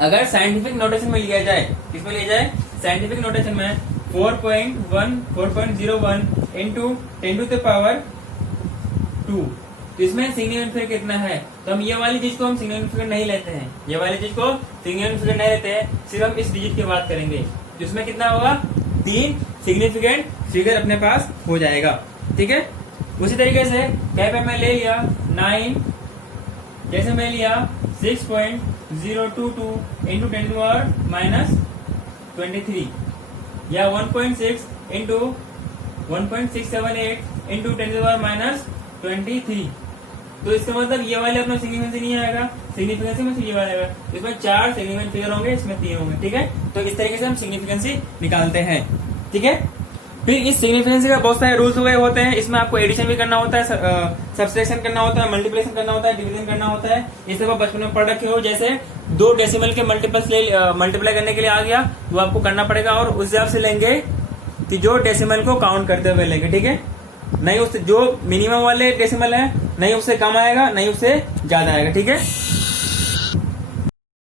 अगर साइंटिफिक नोटेशन में लिया जाए, किसमें लिया जाए, साइंटिफिक नोटेशन में 4.01 इंटू 10 टू द पावर 2, तो इसमें सिग्निफिकेंट फिगर कितना है, तो हम ये वाली चीज को हम सिग्निफिकेंट फिगर नहीं लेते हैं, ये वाली चीज को सिग्निफिकेंट फिगर नहीं लेते हैं, सिर्फ हम इस डिजिट की बात करेंगे। तो इसमें कितना होगा, 3 सिग्निफिकेंट फिगर अपने पास हो जाएगा। ठीक है, उसी तरीके से कहीं पे मैं ले लिया 9, जैसे मैं लिया 6.022 इंटू 10 टू पावर -23 या 1.6 इंटू 1.678 इंटू 10 टू पावर -23, तो इसका मतलब ये वाले अपना सिग्निफिकेंसी नहीं आएगा, सिग्निफिकेंसी में से ये वाला आएगा। इसमें 4 सिग्निफिकेंट फिगर होंगे, इसमें 3 होंगे। ठीक है, तो इस तरीके से हम सिग्निफिकेंसी निकालते हैं। ठीक है, फिर इस सिग्निफिकेंसी का बहुत सारे रूल्स वगैरह होते हैं, इसमें आपको एडिशन भी करना होता है, सब्सट्रैक्शन करना होता है, मल्टीप्लिकेशन करना होता है, डिवीजन करना होता है। ये सब आप बचपन में पढ़ रखे हो। जैसे 2 डेसिमल के मल्टीप्लाई करने के लिए आ गया, वो आपको करना पड़ेगा और उस हिसाब से लेंगे कि जो डेसिमल को काउंट करते हुए लेंगे। ठीक है, नहीं उससे जो मिनिमम वाले डेसिमल है, नहीं उससे कम आएगा, नहीं उससे ज्यादा आएगा। ठीक है,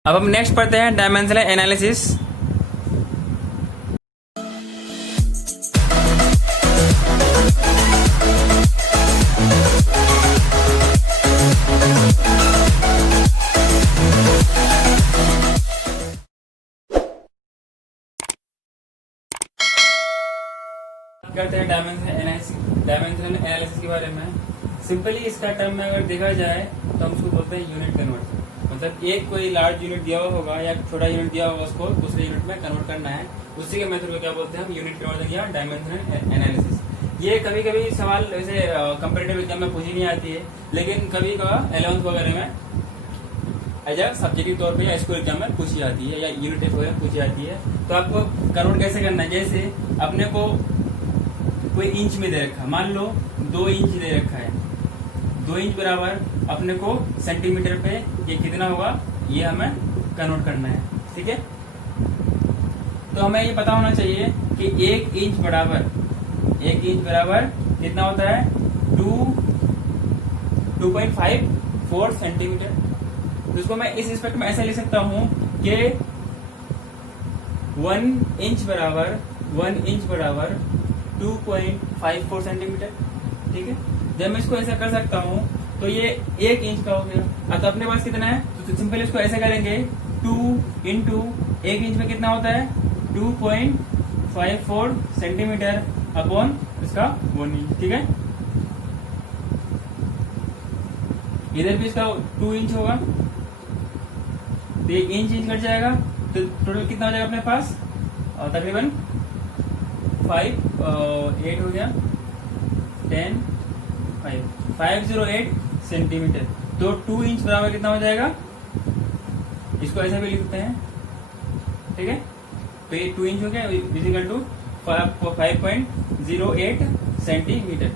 अब हम नेक्स्ट पढ़ते हैं डायमेंशनल एनालिसिस। करते हैं डायमेंशनल एनालिसिस के बारे में। सिंपली इसका टर्म में अगर देखा जाए तो हम उसको बोलते हैं यूनिट कन्वर्जन। मतलब एक कोई लार्ज यूनिट दिया हुआ होगा या छोटा यूनिट दिया होगा, उसको दूसरे यूनिट में कन्वर्ट करना है, उसी के मेथड को क्या बोलते हैं हम, यूनिट कन्वर्जन या डायमेंशनल एनालिसिस। ये कभी कभी सवाल ऐसे कंपेरेटिव एग्जाम में पूछी नहीं आती है, लेकिन कभी कभी 11th वगैरह में एज अ सब्जेक्टिव तौर पे या स्कूल एग्जाम में पूछी जाती है या यूनिट टेस्ट वगैरह पूछी जाती है। तो आपको कन्वर्ट कैसे करना है, जैसे अपने को कोई इंच में दे रखा, मान लो 2 इंच दे रखा है, 2 इंच बराबर अपने को सेंटीमीटर पे ये कितना होगा, ये हमें कन्वर्ट करना है। ठीक है, तो हमें ये पता होना चाहिए कि 1 इंच बराबर कितना होता है, 2.54 सेंटीमीटर। तो इसको मैं इस रिस्पेक्ट में ऐसा लिख सकता हूं कि 1 इंच बराबर 2.54 सेंटीमीटर। ठीक है, जब मैं इसको ऐसा कर सकता हूँ तो ये 1 इंच का हो गया। तो अपने पास कितना है, तो सिंपल इसको ऐसा करेंगे, 2 इंटू 1 इंच में कितना होता है, 2.54 सेंटीमीटर अपॉन इसका 1 इंच। ठीक है, इधर भी इसका 2 इंच होगा, तो ये इंच कट जाएगा, तो टोटल कितना हो जाएगा अपने पास, तकरीबन 8 हो गया, 508 सेंटीमीटर। तो 2 इंच बराबर कितना हो जाएगा, इसको ऐसे भी लिखते हैं। ठीक है, तो ये 2 इंच हो गया, इक्वल टू 5.08 सेंटीमीटर।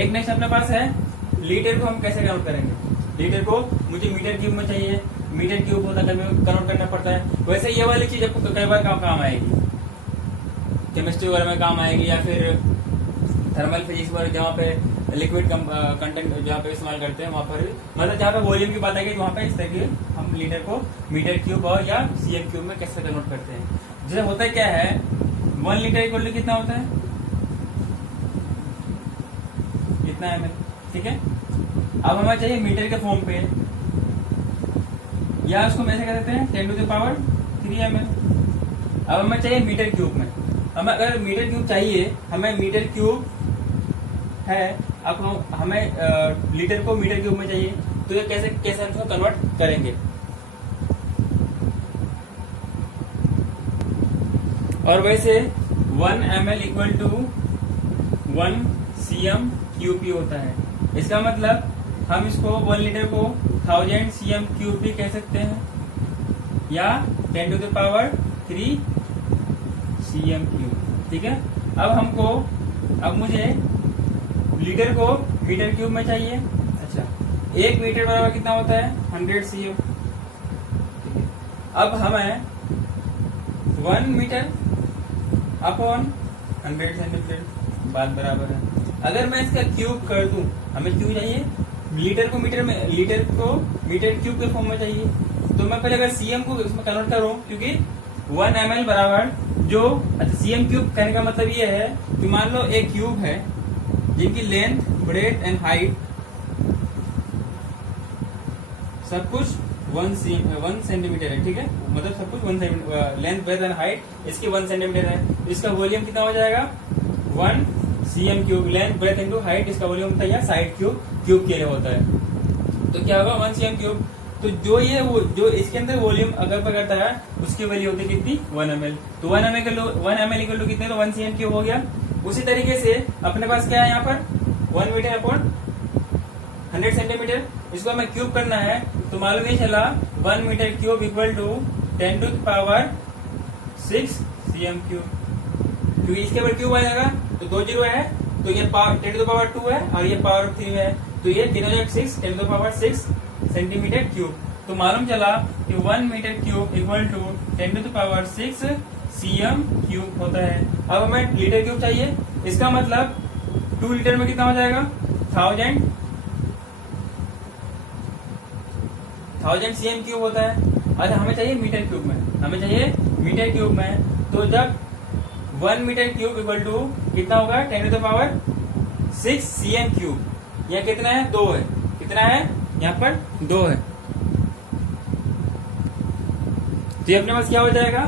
एक नेक्स्ट अपने पास है, लीटर को हम कैसे कन्वर्ट करेंगे। लीटर को मुझे मीटर क्यूब में चाहिए, मीटर क्यूब होता है, कन्वर्ट करना पड़ता है। वैसे ये वाली चीज आपको कई बार काम आएगी, केमिस्ट्री वगैरह में काम आएगी, या फिर थर्मल फिजिक्स वगैरह जहाँ पे लिक्विड कंटेंट जहाँ पे इस्तेमाल करते हैं वहाँ पर, मतलब जहाँ पे वॉल्यूम की बात आएगी वहाँ पे इस तरीके हम लीटर को मीटर क्यूब और या सीएम क्यूब में कैसे कन्वर्ट करते हैं। जैसे होता क्या है, 1 लीटर इक्वल टू कितना होता है, इतना ml। ठीक है, अब हमें चाहिए मीटर के फॉर्म पे, या उसको हम ऐसे कह देते हैं 10 टू द पावर 3 ml। अब हमें चाहिए मीटर क्यूब में। हमें अगर मीटर क्यूब चाहिए, हमें मीटर क्यूब है, अब हमें लीटर को मीटर क्यूब में चाहिए, तो ये कैसे कैसे हम इसको कन्वर्ट करेंगे। और वैसे 1 ml equal to 1 cm cube भी होता है। इसका मतलब हम इसको 1 लीटर को 1000 cm क्यूब भी कह सकते हैं, या 10 to the power 3 cm cube. ठीक है, अब मुझे लीटर को मीटर क्यूब में चाहिए। अच्छा, 1 मीटर बराबर कितना होता है? 100 cm। अब हमें 1 मीटर अपॉन 100 सेंटीमीटर, बात बराबर है। अगर मैं इसका क्यूब कर दूं, हमें क्यूब चाहिए, लीटर को मीटर क्यूब के फॉर्म में चाहिए, तो मैं पहले अगर सीएम को इसमें कन्वर्ट करूं, क्योंकि 1 ml बराबर जो, अच्छा सीएम क्यूब कहने का मतलब ये है कि मान लो एक क्यूब है जिनकी लेंथ, ब्रेथ एंड हाइट सब कुछ 1 सेंटीमीटर है। ठीक है, मतलब सब कुछ 1 centimetre, length, breadth and height इसकी 1 सेंटीमीटर है। इसका वॉल्यूम कितना हो जाएगा? 1 cm cube. Length, breath into height, इसका वॉल्यूम होता है या साइड क्यूब के लिए होता है। तो क्या होगा? 1 cm क्यूब। तो जो इसके अंदर वॉल्यूम अगर पकड़ता है उसकी वैल्यू होती है कितनी? 1 ml। तो 1 ml इक्वल टू कितने? तो 1 cm क्यूब हो गया। उसी तरीके से अपने पास क्या है यहाँ पर? 1 मीटर अपॉन 100 सेंटीमीटर। इसको हमें क्यूब करना है, तो मालूम ये चला 1 metre cube equal to 10 to the power 6 cm cube. क्योंकि इसके ऊपर क्यूब आ जाएगा तो 2 जीरो है, तो ये 10 to the power 2 है और ये पावर 3 है, तो ये 3 हो जाएगा 6, 10 to the power 6 centimetre cube. तो मालूम चला कि 1 metre cube equal to 10 to the power 6 cm cube होता है। अब हमें लीटर क्यूब चाहिए, इसका मतलब 2 लीटर में कितना हो जाएगा? 1000 cm क्यूब होता है। और हमें चाहिए मीटर क्यूब में, तो जब 1 मीटर क्यूब इक्वल टू कितना होगा? 10 to the power 6 cm cube. यह कितना है? 2 है। कितना है यहाँ पर? 2 है। तो ये अपने पास क्या हो जाएगा?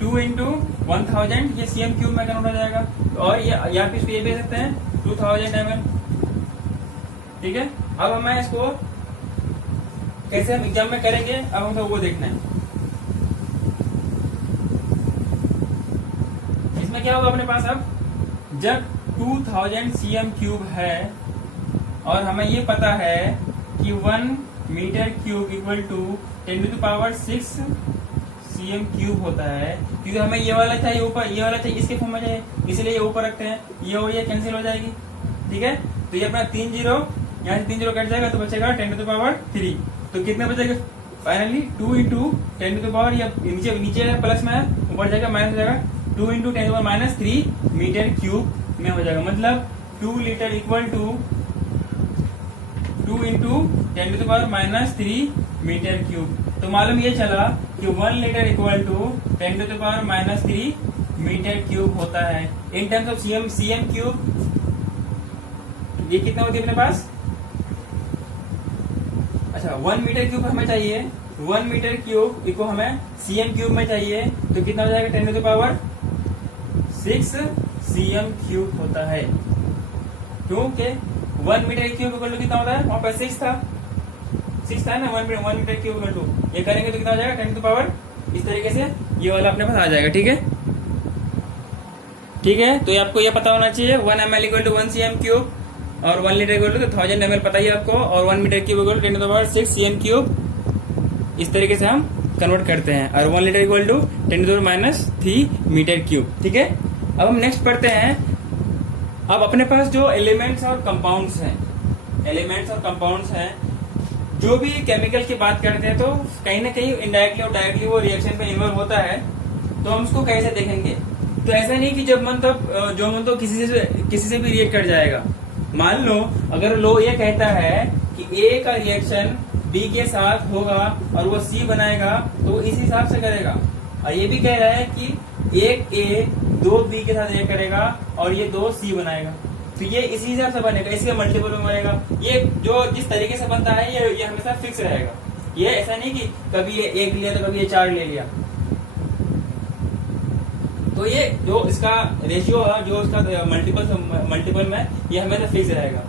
2 into 1000, ये cm क्यूब में कन्वर्ट हो जाएगा। और यहाँ पे इसको ये भेज सकते हैं 2000 ml। ठीक है, अब हमें इसको कैसे हम एग्जाम में करेंगे, अब हमको वो देखना है। इसमें क्या होगा अपने पास? अब जब 2000 cm क्यूब है और हमें ये पता है कि 1 metre cube equal to 10 to the power 6 cm cube होता है, क्योंकि हमें ये वाला चाहिए ऊपर, ये वाला चाहिए इसके फॉर्म में चाहिए, इसलिए ये ऊपर रखते हैं, ये और ये कैंसिल हो जाएगी। ठीक है, तो ये अपना 3 जीरो, यहाँ से 3 जीरो कट जाएगा तो बचेगा 10 to the power 3। तो कितना बचेगा finally? 2 into 10 to the power, या नीचे प्लस में है, ऊपर जाएगा माइनस हो जाएगा, 2 into 10 to the power minus 3 metre cube में हो जाएगा। मतलब 2 litre equal to 2 into 10 to the power minus 3 metre cube. तो मालूम ये चला कि 1 litre equal to 10 to the power minus 3 metre cube होता है। In terms of CM cube ये कितना होती है अपने पास? अच्छा, 1 मीटर क्यूब हमें चाहिए, 1 मीटर क्यूब इको हमें सीएम क्यूब में चाहिए, तो कितना हो जाएगा? 10 to the power 6 cm cube होता है। क्योंकि 1 मीटर क्यूब इक्वल टू कितना होता है? वहां पर 6 था ना, 1 मीटर क्यूब इक्वल टू, ये करेंगे तो कितना हो जाएगा? 10 to the power। इस तरीके से ये वाला अपने पास आ जाएगा। ठीक है, तो आपको ये पता होना चाहिए 1 ml equal to 1 cm cube और 1 लीटर इक्वल टू 1000 ml पता ही आपको, और 1 metre cube equal to 10 to the power 6 cm cube. इस तरीके से हम कन्वर्ट करते हैं, और 1 litre equal to 10 to the power minus 3 metre cube. ठीक है, अब हम नेक्स्ट पढ़ते हैं। अब अपने पास जो एलिमेंट्स और कंपाउंड्स हैं, जो भी केमिकल की बात करते हैं, तो कहीं ना कहीं इनडायरेक्टली और डायरेक्टली वो रिएक्शन पे इन्वॉल्व होता है। तो हम उसको कैसे देखेंगे? तो ऐसा नहीं कि जो मन तो किसी से भी रिएक्ट कर जाएगा। मान लो अगर लो ये कहता है कि ए का रिएक्शन बी के साथ होगा और वो सी बनाएगा, तो वो इसी हिसाब से करेगा। और ये भी कह रहा है कि एक ए 2 बी के साथ रिएक्ट करेगा और ये 2 सी बनाएगा, तो ये इसी हिसाब से बनेगा, इसके मल्टीपल में बनेगा। ये जो जिस तरीके से बनता है ये हमेशा फिक्स रहेगा। ये ऐसा नहीं कि कभी ये 1 लिया तो कभी ये 4 ले लिया। तो ये जो इसका रेशियो है, जो इसका मल्टीपल में, ये हमेशा फिक्स रहेगा।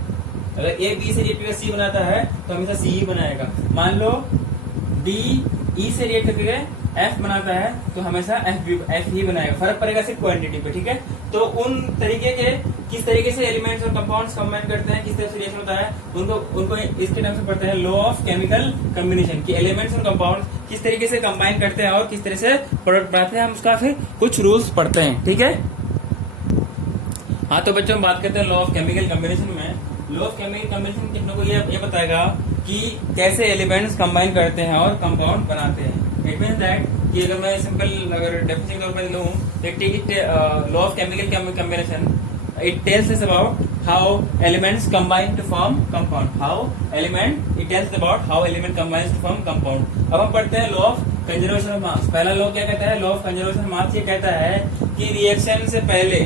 अगर ए बी से रिएक्ट करके सी बनाता है तो हमेशा सी ही बनाएगा। मान लो बी ई से रिएक्ट करके एफ बनाता है तो हमेशा एफ ही बनाएगा। फर्क पड़ेगा सिर्फ क्वांटिटी पे, ठीक है। तो उन तरीके के किस तरीके से एलिमेंट्स और कंपाउंड्स कंबाइन करते हैं, किस तरह से रिएक्शन होता है, उनको इसके नाम से पढ़ते हैं लॉ ऑफ केमिकल कॉम्बिनेशन, कि एलिमेंट्स और कंपाउंड्स किस तरीके से कंबाइन करते हैं और किस तरह से प्रोडक्ट बनाते हैं। हम उसका फिर कुछ रूल्स पढ़ते हैं, ठीक है। हाँ, तो बच्चों हम बात करते हैं लॉ ऑफ केमिकल कॉम्बिनेशन में। लॉ ऑफ केमिकल कॉम्बिनेशन कितनों को ये बताएगा कि कैसे एलिमेंट्स कंबाइन करते हैं और कंपाउंड बनाते हैं। इट मीन दैट कि अगर मैं सिंपल अगर डेफिनेशन के तौर पर लूं, law of chemical combination, it tells us about how elements combine to form compound. It tells about how element combines to form compound. अब हम पढ़ते हैं law of conservation of mass. पहला लॉ क्या कहता है? Law of conservation of mass ये कहता है कि रिएक्शन से पहले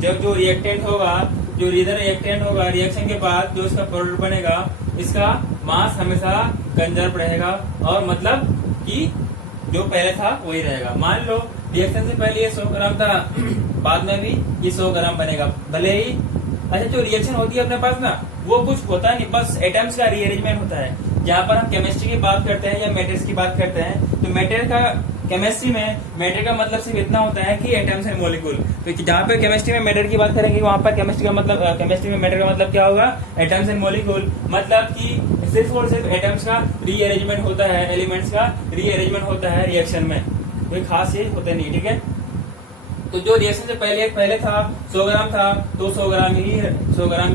जब जो रिएक्टेंट होगा, जो लीडर रिएक्टेंट होगा, रिएक्शन के बाद जो इसका प्रोडक्ट बनेगा, इसका मास हमेशा कंजर्व रहेगा, और मतलब कि जो पहले था वही रहेगा। मान लो रिएक्शन से पहले ये 100 ग्राम था, बाद में भी ये 100 ग्राम बनेगा, भले ही। अच्छा, जो रिएक्शन होती है अपने पास ना, वो कुछ होता नहीं, बस एटम्स का रीअरेंजमेंट होता है। जहाँ पर हम केमिस्ट्री की बात करते हैं या मैटर्स की बात करते हैं, तो मैटर का केमिस्ट्री में मैटर का मतलब सिर्फ इतना होता है कि एटम्स एंड मॉलिक्यूल। तो जहाँ पे केमिस्ट्री में मैटर की बात करेंगे, वहाँ पर केमिस्ट्री में मैटर का मतलब क्या होगा? Atoms and molecule. मतलब कि सिर्फ और सिर्फ एटम्स का रीअरेंजमेंट होता है, एलिमेंट्स का रीअरेंजमेंट होता है रिएक्शन में, कोई खास चीज होता नहीं, ठीक है। तो जो रिएक्शन से पहले था 100 ग्राम था, तो 100 ग्राम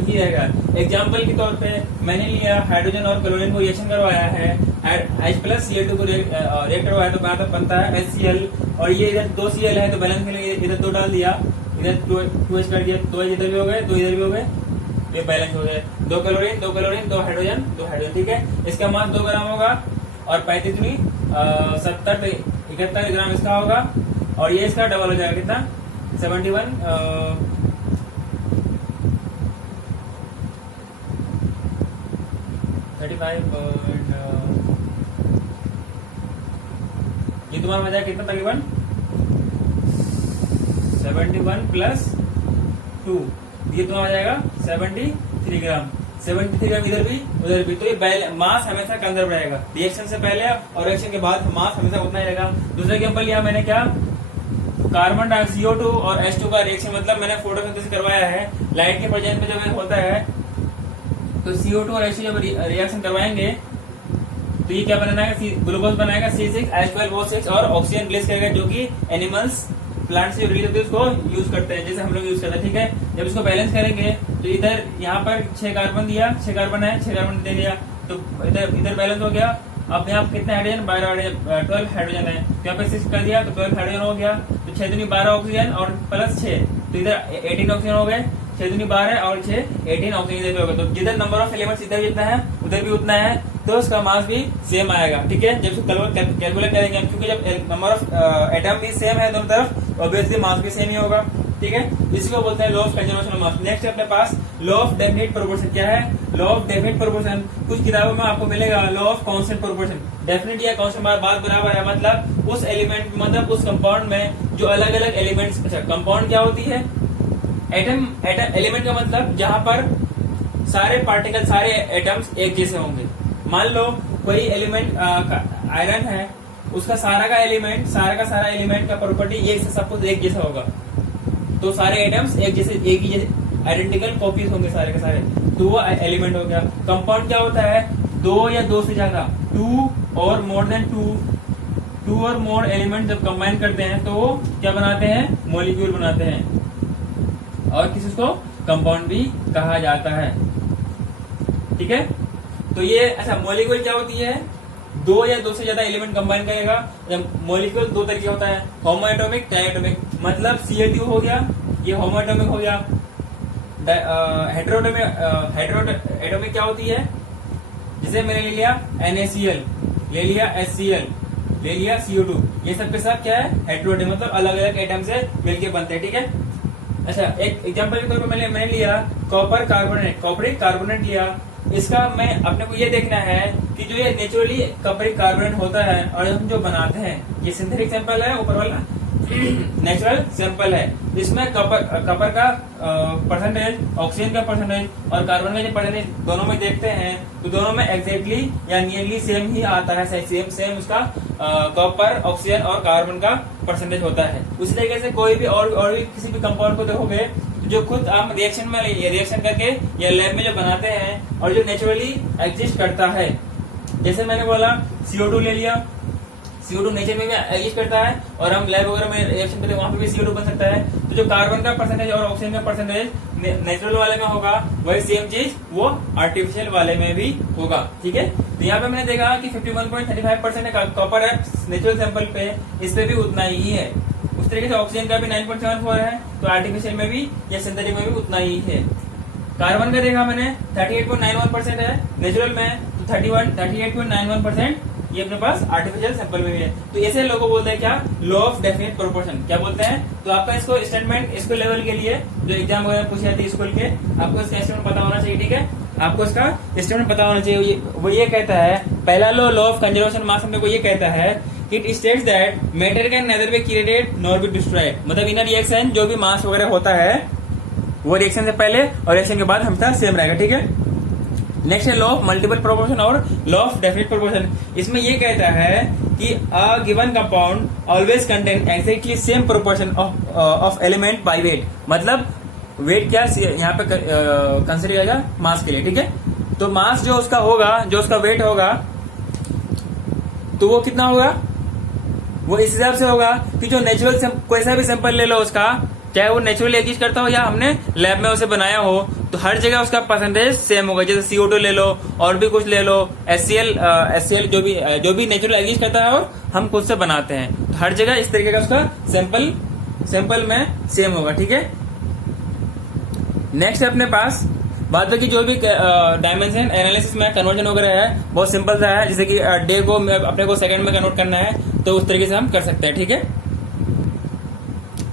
ही रहेगा। एग्जाम्पल के तौर पे मैंने लिया हाइड्रोजन और क्लोरीन को रिएक्शन करवाया है, H+Cl2 को रिएक्ट करवाया तो बनता है HCl, और ये इधर 2 Cl है तो बैलेंस के लिए इधर 2 डाल दिया, इधर 2H कर दिया, 2H इधर भी हो गए, 2 इधर भी हो गए, ये बैलेंस हो गए। 2 क्लोरीन 2 हाइड्रोजन, ठीक है। इसका मास 2 ग्राम होगा, और 35 दूनी 70 71 ग्राम इसका होगा, और ये इसका डबल हो जाएगा, कितना? 71 35 ये तुम्हारा हो जाएगा कितना? तकरीबन 71 प्लस 2, ये तुम्हारा हो जाएगा 73 ग्राम। 73 ग्राम इधर भी उधर भी, तो ये मास हमेशा कंजर्व रहेगा। रिएक्शन से पहले और रिएक्शन के बाद मास हमेशा उतना ही रहेगा। दूसरा एग्जांपल लिया मैंने, क्या? कार्बन डाइऑक्साइड CO2 और H2 का रिएक्शन, मतलब मैंने फोटोसिंथेसिस करवाया है, लाइट के प्रेजेंस में जब होता है तो CO2 और H2 जब रिएक्शन करवाएंगे तो ये क्या बनाएगा? ग्लूकोज बनाएगा C6H12O6, और ऑक्सीजन रिलीज करेगा, जो कि एनिमल्स प्लांट से रिलीज होती है उसको यूज करते हैं, जैसे हम लोग यूज करते हैं, ठीक है। जब इसको बैलेंस करेंगे तो इधर यहाँ पर 6 कार्बन दिया, 6 कार्बन है, 6 कार्बन दे दिया, तो इधर बैलेंस हो गया। अब यहाँ कितने हाइड्रोजन? 12 हाइड्रोजन है, तो यहाँ पे 6 कर दिया तो 12 हाइड्रोजन हो गया, तो 6 दूनी 12 ऑक्सीजन और प्लस 6, तो इधर 18 ऑक्सीजन हो गए। 6 दूनी 12 और 6 18 ऑक्सीजन इधर भी होगा, तो जिधर नंबर ऑफ एलिमेंट्स इधर जितना है उधर भी उतना है, तो उसका मास भी सेम आएगा, ठीक है। जब इसको कैलकुलेट करेंगे हम, क्योंकि जब नंबर ऑफ एटम भी सेम है दोनों तरफ, ऑब्वियसली मास भी सेम ही होगा, ठीक है। इसको बोलते हैं law of conservation of mass. Next अपने पास लॉ ऑफ डेफिनिट प्रोपोर्शन। क्या है? लॉ ऑफ डेफिनिट प्रोपोर्शन कुछ किताबों में आपको मिलेगा, law of constant proportion. Definite या कांस्टेंट बात बराबर है, मतलब उस एलिमेंट, मतलब उस कंपाउंड में जो अलग अलग एलिमेंट्स। अच्छा, कंपाउंड क्या होती है? एटम एलिमेंट का मतलब जहां पर सारे पार्टिकल, सारे एटम्स एक जैसे होंगे। मान लो कोई एलिमेंट आयरन है, उसका सारा का सारा एलिमेंट का प्रॉपर्टी एक से सब कुछ एक जैसा होगा, तो सारे एटम्स एक ही जैसे आइडेंटिकल कॉपीज होंगे सारे के सारे, तो वो एलिमेंट हो गया। कंपाउंड क्या होता है? 2 या 2 से ज्यादा, 2 और मोर देन 2 और मोर एलिमेंट जब कंबाइन करते हैं तो वो क्या बनाते हैं? मॉलिक्यूल बनाते हैं, और किसी को कंपाउंड भी कहा जाता है, ठीक है। तो ये अच्छा, मॉलिक्यूल क्या होती है? 2 या 2 से ज्यादा एलिमेंट कंबाइन करेगा। जब मॉलिक्यूल 2 तरीके होता है, होमोएटॉमिक, डायएटॉमिक। मतलब Ca2 हो गया, ये होमोएटॉमिक हो गया। हेटेरोएटॉमिक क्या होती है? जैसे मैंने ले लिया NaCl, ले लिया HCl, ले लिया CO2, ये सब के सब क्या है? हेटेरोएटॉमिक, मतलब अलग अलग एटम से मिलके बनते हैं, ठीक है। अच्छा, एक एग्जांपल के तौर पर मैंने लिया कॉपर कार्बोनेट लिया। इसका मैं अपने को ये देखना है कि जो ये नेचुरली कॉपरिक कार्बोनेट होता है और हम जो बनाते हैं, ये सिंथेटिक सैंपल है ऊपर वाला, नेचुरल सैंपल है। इसमें कपर का परसेंटेज, ऑक्सीजन का परसेंटेज और कार्बन का जो परसेंटेज दोनों में देखते हैं तो दोनों में एग्जैक्टली या नियरली सेम ही आता है। सेम उसका कॉपर, ऑक्सीजन और कार्बन का परसेंटेज होता है। उसी तरीके से कोई भी और भी किसी भी कंपाउंड को देखोगे जो खुद आप रिएक्शन करके या लैब में जो बनाते हैं और जो नेचुरली एग्जिस्ट करता है, जैसे मैंने बोला CO2 ले लिया, CO2 नेचर में भी एग्जिस्ट करता है और हम लैब वगैरह में रिएक्शन करते हैं वहां पे भी CO2 बन सकता है। तो जो कार्बन का परसेंटेज और ऑक्सीजन का परसेंटेज नेचुरल वाले में होगा, वही सेम चीज वो आर्टिफिशियल वाले में भी होगा। ठीक है, तो यहाँ पे मैंने देखा कि 51.35% कॉपर है नेचुरल सैंपल पे, इस पे भी उतना ही है। उस तरीके से ऑक्सीजन का भी 9.74 है, तो आर्टिफिशियल में भी या सिंथेटिक में भी उतना ही है। कार्बन का देखा मैंने 38.91% है नेचुरल में, तो 38.91% ये अपने पास आर्टिफिशियल सैंपल में भी है। तो ऐसे लोगों बोलते हैं क्या, लॉ ऑफ डेफिनेट प्रोपोर्शन क्या बोलते हैं। तो आपका इसको स्टेटमेंट इसको लेवल के लिए जो एग्जाम वगैरह पूछे जाते हैं स्कूल के, आपको इसका स्टेटमेंट पता होना चाहिए। ठीक है, आपको इसका स्टेटमेंट पता होना चाहिए। वो ये कहता है, पहला लॉ ऑफ कंजर्वेशन मास हमने को ये कहता है, it states that matter can nether B created nor be destroyed. मतलब इन रिएक्शन जो भी मास वगैरह होता है वो रिएक्शन से पहले और रिएक्शन के बाद हमेशा सेम रहेगा। ठीक है, नेक्स्ट है लॉ ऑफ मल्टीपल प्रोपोर्शन और लॉ ऑफ डेफिनेट प्रोपोर्शन। इसमें ये कहता है कि a given compound always contain exactly same proportion of element by weight. मतलब वेट क्या यहाँ पे कंसिडर किया जाएगा मास के लिए। ठीक है, तो मास जो उसका होगा, जो उसका वेट होगा, तो वो कितना होगा, वो इस हिसाब से होगा कि जो नेचुरल कोई सा भी सैंपल ले लो उसका, चाहे वो नेचुरली एग्जिस्ट करता हो या हमने लैब में उसे बनाया हो, तो हर जगह उसका परसेंटेज सेम होगा। जैसे CO2 ले लो और भी कुछ ले लो, HCl जो भी नेचुरल एग्जिस्ट करता है और हम खुद से बनाते हैं, तो हर जगह इस तरीके का उसका सैंपल में सेम होगा। ठीक है, नेक्स्ट है अपने पास बात है कि जो भी डायमेंशन एनालिसिस में कन्वर्जन वगैरह है बहुत सिंपल सा है। जैसे कि डे को अपने को सेकंड में कन्वर्ट करना है, तो उस तरीके से हम कर सकते हैं। ठीक है,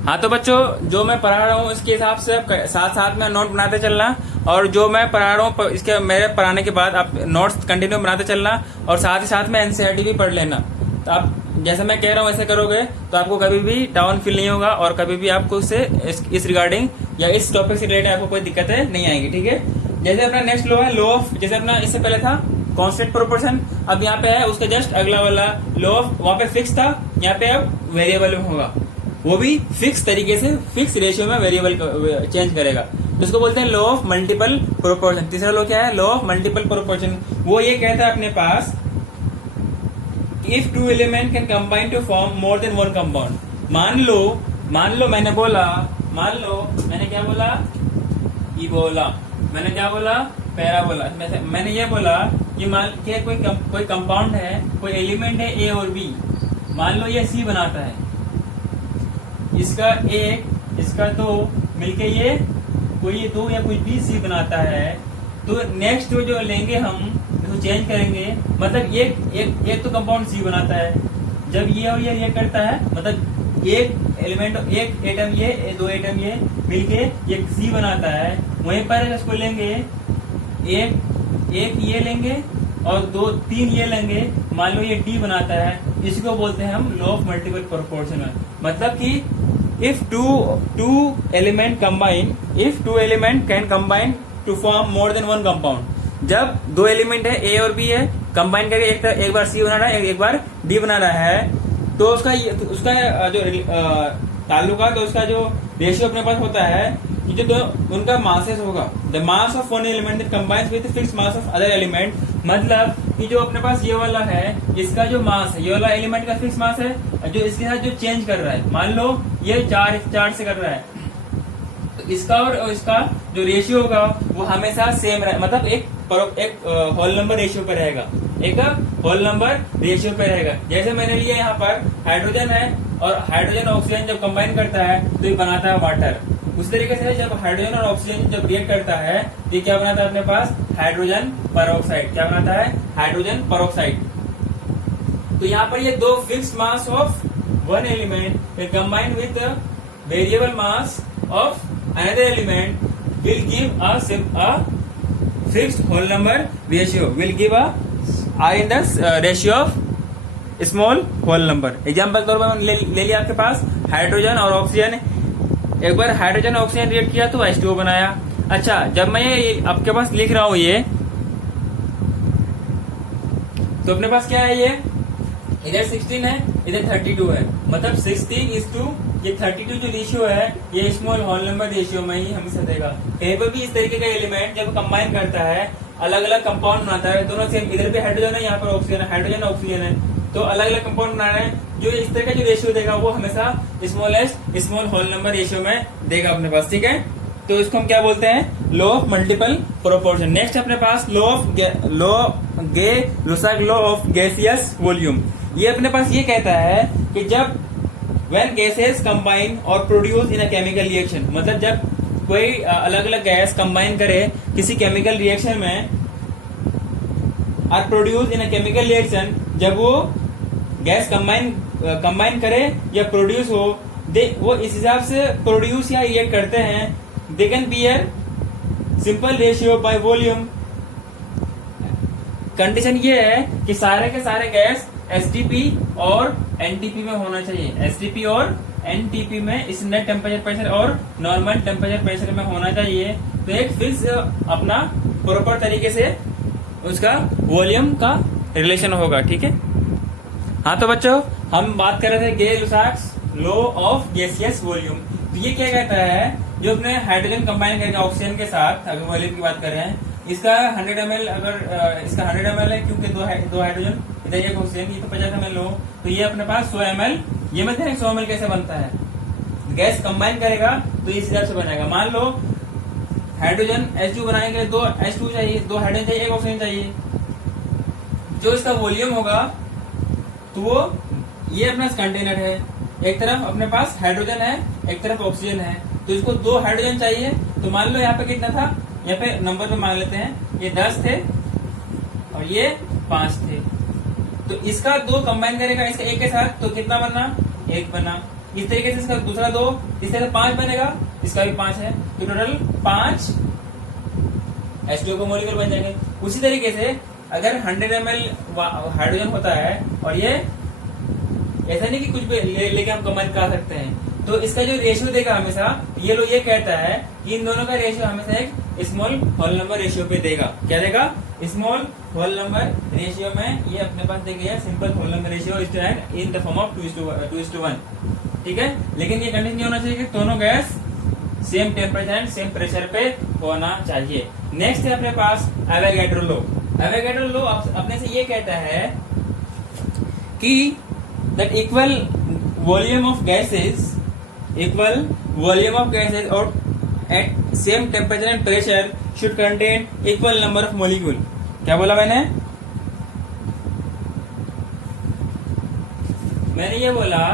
हाँ तो बच्चों जो मैं पढ़ा रहा हूँ इसके हिसाब से साथ साथ में नोट बनाते चलना, और जो मैं पढ़ा रहा हूँ इसके मेरे पढ़ाने के बाद आप नोट्स कंटिन्यू बनाते चलना, और साथ ही साथ में NCERT भी पढ़ लेना। तो आप जैसे मैं कह रहा हूँ ऐसे करोगे तो आपको कभी भी डाउन फील नहीं होगा और कभी भी आपको इस रिगार्डिंग या इस टॉपिक से रिलेटेड आपको कोई दिक्कतें नहीं आएंगी। ठीक है, जैसे अपना नेक्स्ट लॉ है लॉ ऑफ, जैसे अपना इससे पहले था कांस्टेंट प्रोपोर्शन, अब यहाँ पे है उसका जस्ट अगला वाला लॉ ऑफ, वहां पे फिक्स था, यहाँ पे अब वेरिएबल में होगा, वो भी फिक्स तरीके से फिक्स रेशियो में वेरिएबल चेंज करेगा। तो उसको बोलते हैं लॉ ऑफ मल्टीपल प्रोपोर्शन। तीसरा लॉ क्या है, लॉ ऑफ मल्टीपल प्रोपोर्शन। वो ये कहता है अपने पास, if two element can combine to form more than one compound. मान लो मैंने क्या बोला, इबोला, मैंने क्या बोला, पैराबोला। मैंने ये बोला कि मान के कोई कंपाउंड है, कोई एलिमेंट है A और B, मान लो ये C बनाता है, इसका एक इसका दो मिलके ये कोई दो या कुछ भी C बनाता है, तो नेक्स्ट जो लेंगे हम इसको चेंज करेंगे। मतलब एक तो कंपाउंड C बनाता है, जब ये और ये रिएक्ट करता है, मतलब एक एलिमेंट, एक एटम ये, दो एटम ये मिलके एक C बनाता है। वहीं पर इसको लेंगे, एक ये लेंगे और दो तीन ये लेंगे, मान लो ये D बनाता है, इसको बोलते हैं हम लॉ ऑफ मल्टीपल प्रोपोर्शन। मतलब कि if two element can combine to form more than one compound, जब दो एलिमेंट है A और B है, कंबाइन करके एक बार C बना रहा है, एक बार D बना रहा है, तो उसका जो ताल्लुकात, तो उसका जो रेशियो अपने पास होता है कि जो उनका मासेस होगा, the mass of one element that combines with fix mass of other element. मतलब कि जो अपने पास ये वाला है, इसका जो मास है, ये वाला एलिमेंट का फिक्स मास है, जो इसके साथ जो चेंज कर रहा है, मान लो ये चार से कर रहा है, तो इसका और इसका जो रेशियो होगा वो हमेशा सेम रहे, मतलब एक होल नंबर रेशियो पे रहेगा, एक होल नंबर रेशियो पे रहेगा। जैसे मैंने लिया यहाँ पर हाइड्रोजन है, और हाइड्रोजन ऑक्सीजन जब कंबाइन करता है तो ये बनाता है वाटर। उस तरीके से जब हाइड्रोजन और ऑक्सीजन जब रिएक्ट करता है तो ये क्या बनाता है अपने पास, हाइड्रोजन पेरोक्साइड। क्या बनाता है, हाइड्रोजन पेरोक्साइड। तो यहाँ पर ये दो fixed mass of one element combined with variable mass of another element will give a fixed whole number ratio, will give a I in the ratio of small whole number. Example तौर पर ले लिया आपके पास hydrogen और oxygen, एक बार hydrogen oxygen react किया तो H2O बनाया। अच्छा, जब मैं ये आपके पास लिख रहा हूं ये, तो अपने पास क्या है, ये इधर 16 है, इधर 32 है, मतलब 16:2, ये 32 जो रेशियो है ये स्मॉल होल नंबर रेशियो में ही हमेशा देगा। कहीं पर भी इस तरीके का एलिमेंट जब कंबाइन करता है, अलग अलग कंपाउंड बनाता है, दोनों सेम, इधर भी हाइड्रोजन है, यहाँ पर ऑक्सीजन है, हाइड्रोजन ऑक्सीजन है, तो अलग अलग कंपाउंड बना रहे हैं, जो इस तरह का जो रेशियो देगा वो हमेशा smallest small whole number ratio में देगा अपने पास, ठीक है। तो इसको हम क्या बोलते हैं, law of multiple proportion. Next अपने पास लॉ ऑफ गैसियस वॉल्यूम। ये अपने पास ये कहता है कि जब व्हेन गैसेस कंबाइन और produce in a chemical reaction, मतलब जब कोई अलग अलग गैस कंबाइन करे किसी केमिकल रिएक्शन में, और produce in a chemical reaction, जब वो गैस कंबाइन करे या प्रोड्यूस हो, वो इस हिसाब से प्रोड्यूस या रिएक्ट करते हैं, they can bear simple ratio by volume. Condition ये है कि सारे के सारे गैस एसटीपी और एनटीपी में होना चाहिए, एसटीपी और एनटीपी में, इस नेट टेम्परेचर प्रेशर और नॉर्मल टेम्परेचर प्रेशर में होना चाहिए। तो एक फिक्स अपना प्रॉपर तरीके से उसका वॉल्यूम का रिलेशन होगा, ठीक है। हाँ तो बच्चों, हम बात कर रहे थे गे-लुसाक्स लॉ ऑफ गैसियस वॉल्यूम। तो ये क्या कहता है, जो अपने हाइड्रोजन कंबाइन करेगा ऑक्सीजन के साथ, अगर वॉल्यूम की बात कर रहे हैं, इसका 100 ml, अगर इसका 100 ml है, क्योंकि दो हाइड्रोजन इधर एक ऑक्सीजन, ये तो 50 ml हो, तो ये अपने पास 100 ml, ये मतलब 100 ml कैसे बनता है, गैस कंबाइन करेगा तो इस हिसाब से बनेगा। मान लो हाइड्रोजन H2 बनाने के लिए 2 H2 चाहिए, 2 हाइड्रोजन चाहिए, 1 ऑक्सीजन चाहिए, जो इसका वॉल्यूम होगा, तो वो ये अपना कंटेनर है, एक तरफ अपने पास हाइड्रोजन है, एक तरफ ऑक्सीजन है, तो इसको 2 हाइड्रोजन चाहिए, तो मान लो यहाँ पे कितना था, यहाँ पे नंबर पे मान लेते हैं, ये 10 थे और ये 5 थे, तो इसका 2 कंबाइन करेगा इसका 1 के साथ, तो कितना बना, 1 बना। इस तरीके से इसका दूसरा 2, इस तरह से 5 बनेगा, इसका भी 5 है, तो टोटल 5 H2O का मॉलिक्यूल बन जाएंगे। उसी तरीके से अगर 100 ml हाइड्रोजन होता है, और ये ऐसा नहीं कि कुछ भी लेके हम कंबाइन कर सकते हैं, तो इसका जो रेशियो देगा हमेशा, ये लो ये कहता है कि इन दोनों का रेशियो हमेशा एक स्मॉल होल नंबर रेशियो पे देगा। क्या देगा, स्मॉल होल नंबर रेशियो में, ये अपने पास देगा simple whole number ratio in the form of 2:1, ठीक है। लेकिन ये कंडीशन ये होना चाहिए कि दोनों gas same temperature and same pressure पे होना चाहिए। नेक्स्ट है अपने पास एवोगैड्रो लॉ। एवोगैड्रो लॉ अपने से ये कहता है कि that equal volume of gases और at same temperature and pressure should contain equal number of molecule. क्या बोला मैंने ये बोला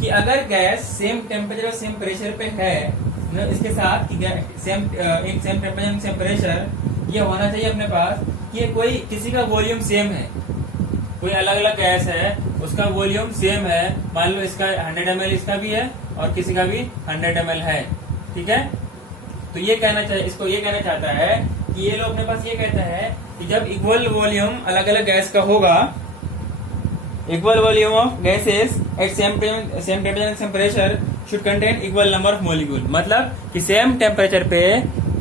कि अगर गैस सेम टेम्परेचर और सेम प्रेशर पे है, इसके साथ कि सेम टेम्परेचर सेम प्रेशर, ये होना चाहिए अपने पास कि कोई किसी का वॉल्यूम सेम है, कोई अलग अलग गैस है उसका वॉल्यूम सेम है, मान लो इसका 100 ml इसका भी है और किसी का भी 100 ml है, ठीक है। तो ये कहना चाहिए, इसको ये कहना चाहता है कि ये लोग अपने पास ये कहता है कि जब इक्वल वॉल्यूम अलग अलग गैस का होगा, equal volume of gases at same temperature same pressure should contain equal number of molecule. मतलब कि सेम टेम्परेचर पे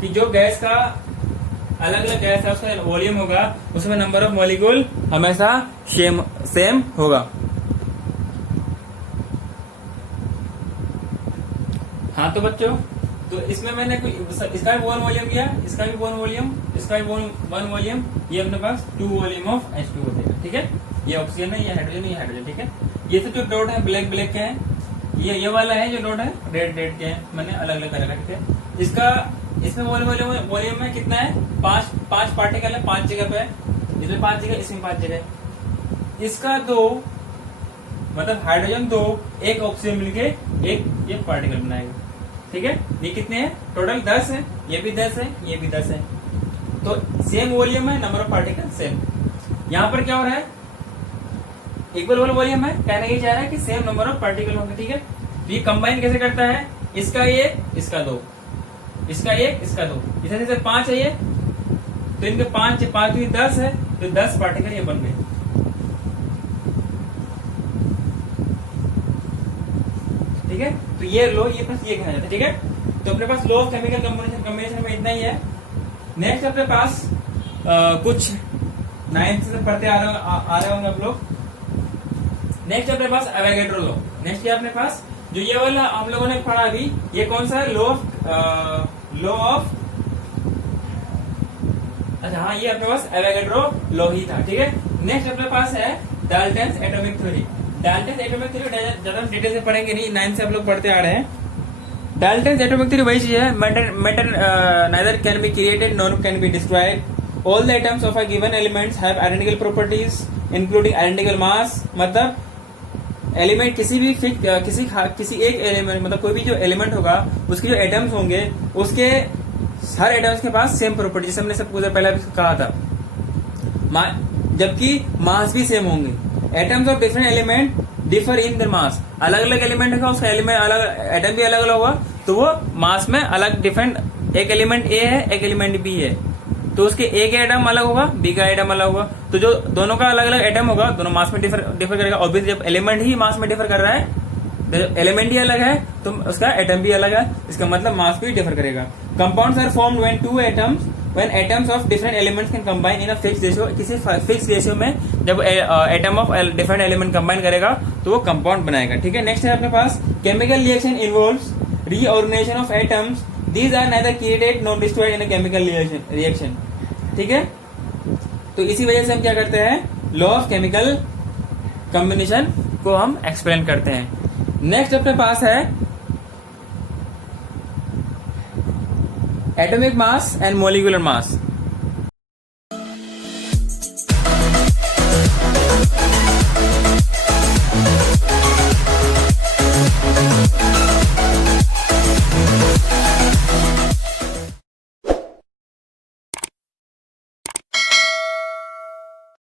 कि जो गैस का अलग अलग गैस है उसका वॉल्यूम होगा, उसमें नंबर ऑफ मॉलिक्यूल हमेशा सेम होगा। हाँ तो बच्चों, तो इसमें मैंने इसका भी 1 वॉल्यूम किया, इसका भी 1 वॉल्यूम, इसका भी 1 वॉल्यूम, ये अपने पास 2 वॉल्यूम ऑफ H2O देगा, ठीक है। ये ऑक्सीजन है, ये हाइड्रोजन है, ये हाइड्रोजन, ठीक है। ये तो जो डॉट है ब्लैक के हैं, ये वाला है जो डॉट है रेड के हैं, मैंने अलग अलग कर रखे थे। इसका इसमें वॉल्यूम में कितना है, 5 पार्टिकल है, 5 जगह पे, इसमें 5 जगह, इसमें 5 जगह। इसका 2 मतलब हाइड्रोजन 2, एक ऑक्सीजन मिलके एक ये पार्टिकल बनाएगा, ठीक है। ये कितने हैं टोटल, 10 है, ये भी 10 है, ये भी 10 है, तो सेम वॉल्यूम है, नंबर ऑफ पार्टिकल सेम। यहाँ पर क्या हो रहा है, इक्वल वॉल्यूम है, कहना ये चाह रहा है कि सेम नंबर ऑफ पार्टिकल होंगे, ठीक है। तो ये कंबाइन कैसे करता है, इसका 1, इसका 2, इसका 1, इसका 2, इसे 5 है ये, तो इनके 5 भी 10 है, तो 10 पार्टिकल ये बन गए। ठीक है। तो ये लो ये प्लस ये कहना जाता है, ठीक है। तो अपने पास लॉ ऑफ केमिकल कॉम्बिनेशन में इतना ही है। नेक्स्ट अपने पास कुछ 9th से पढ़ते आ रहे होंगे आप लोग। नेक्स्ट अपने पास एवोगैड्रो लॉ। नेक्स्ट क्या अपने पास जो ये वाला हम लोगों ने पढ़ा अभी, ये कौन सा है, लॉ ऑफ अच्छा हाँ, ये अपने पास एवोगैड्रो लॉ ही था, ठीक है। नेक्स्ट अपने पास है Dalton's atomic theory. Dalton's atomic theory ज्यादा डिटेल से पढ़ेंगे नहीं, 9 से आप लोग पढ़ते आ रहे हैं। डाल्टन्स एटॉमिक थ्योरी वही चीज है, matter neither can be created nor can be destroyed, all the atoms of a given elements have identical properties including identical mass. मतलब एलिमेंट किसी एक एलिमेंट, मतलब कोई भी जो एलिमेंट होगा उसके जो एटम्स होंगे उसके हर एटम्स के पास सेम प्रॉपर्टी, जैसे हमने सब कुछ पहले कहा था, जबकि मास भी सेम होंगे। Atoms of different element differ in the mass. अलग अलग एलिमेंट होगा, उसका एलिमेंट अलग, एटम भी अलग अलग होगा, तो वो मास में अलग डिफरेंट, एक एलिमेंट ए है एक एलिमेंट बी है, तो उसके ए का एटम अलग होगा बी का एटम अलग होगा, तो जो दोनों का अलग अलग एटम होगा दोनों मास में डिफर करेगा। ऑब्वियसली जब एलिमेंट ही मास में डिफर कर रहा है, एलिमेंट ही अलग है तो उसका एटम भी अलग है, इसका मतलब मास भी डिफर करेगा। Compounds are formed when two atoms when atoms of different elements can combine in a fixed ratio. किसी फिक्स रेशियो में जब atom of different element combine करेगा तो वो कंपाउंड बनाएगा, ठीक है। नेक्स्ट है अपने पास chemical reaction involves reorganisation of atoms, these are neither created nor destroyed in a chemical reaction, ठीक है। तो इसी वजह से हम क्या करते हैं, लॉ ऑफ केमिकल कॉम्बिनेशन को हम एक्सप्लेन करते हैं। नेक्स्ट अपने पास है atomic mass and molecular mass.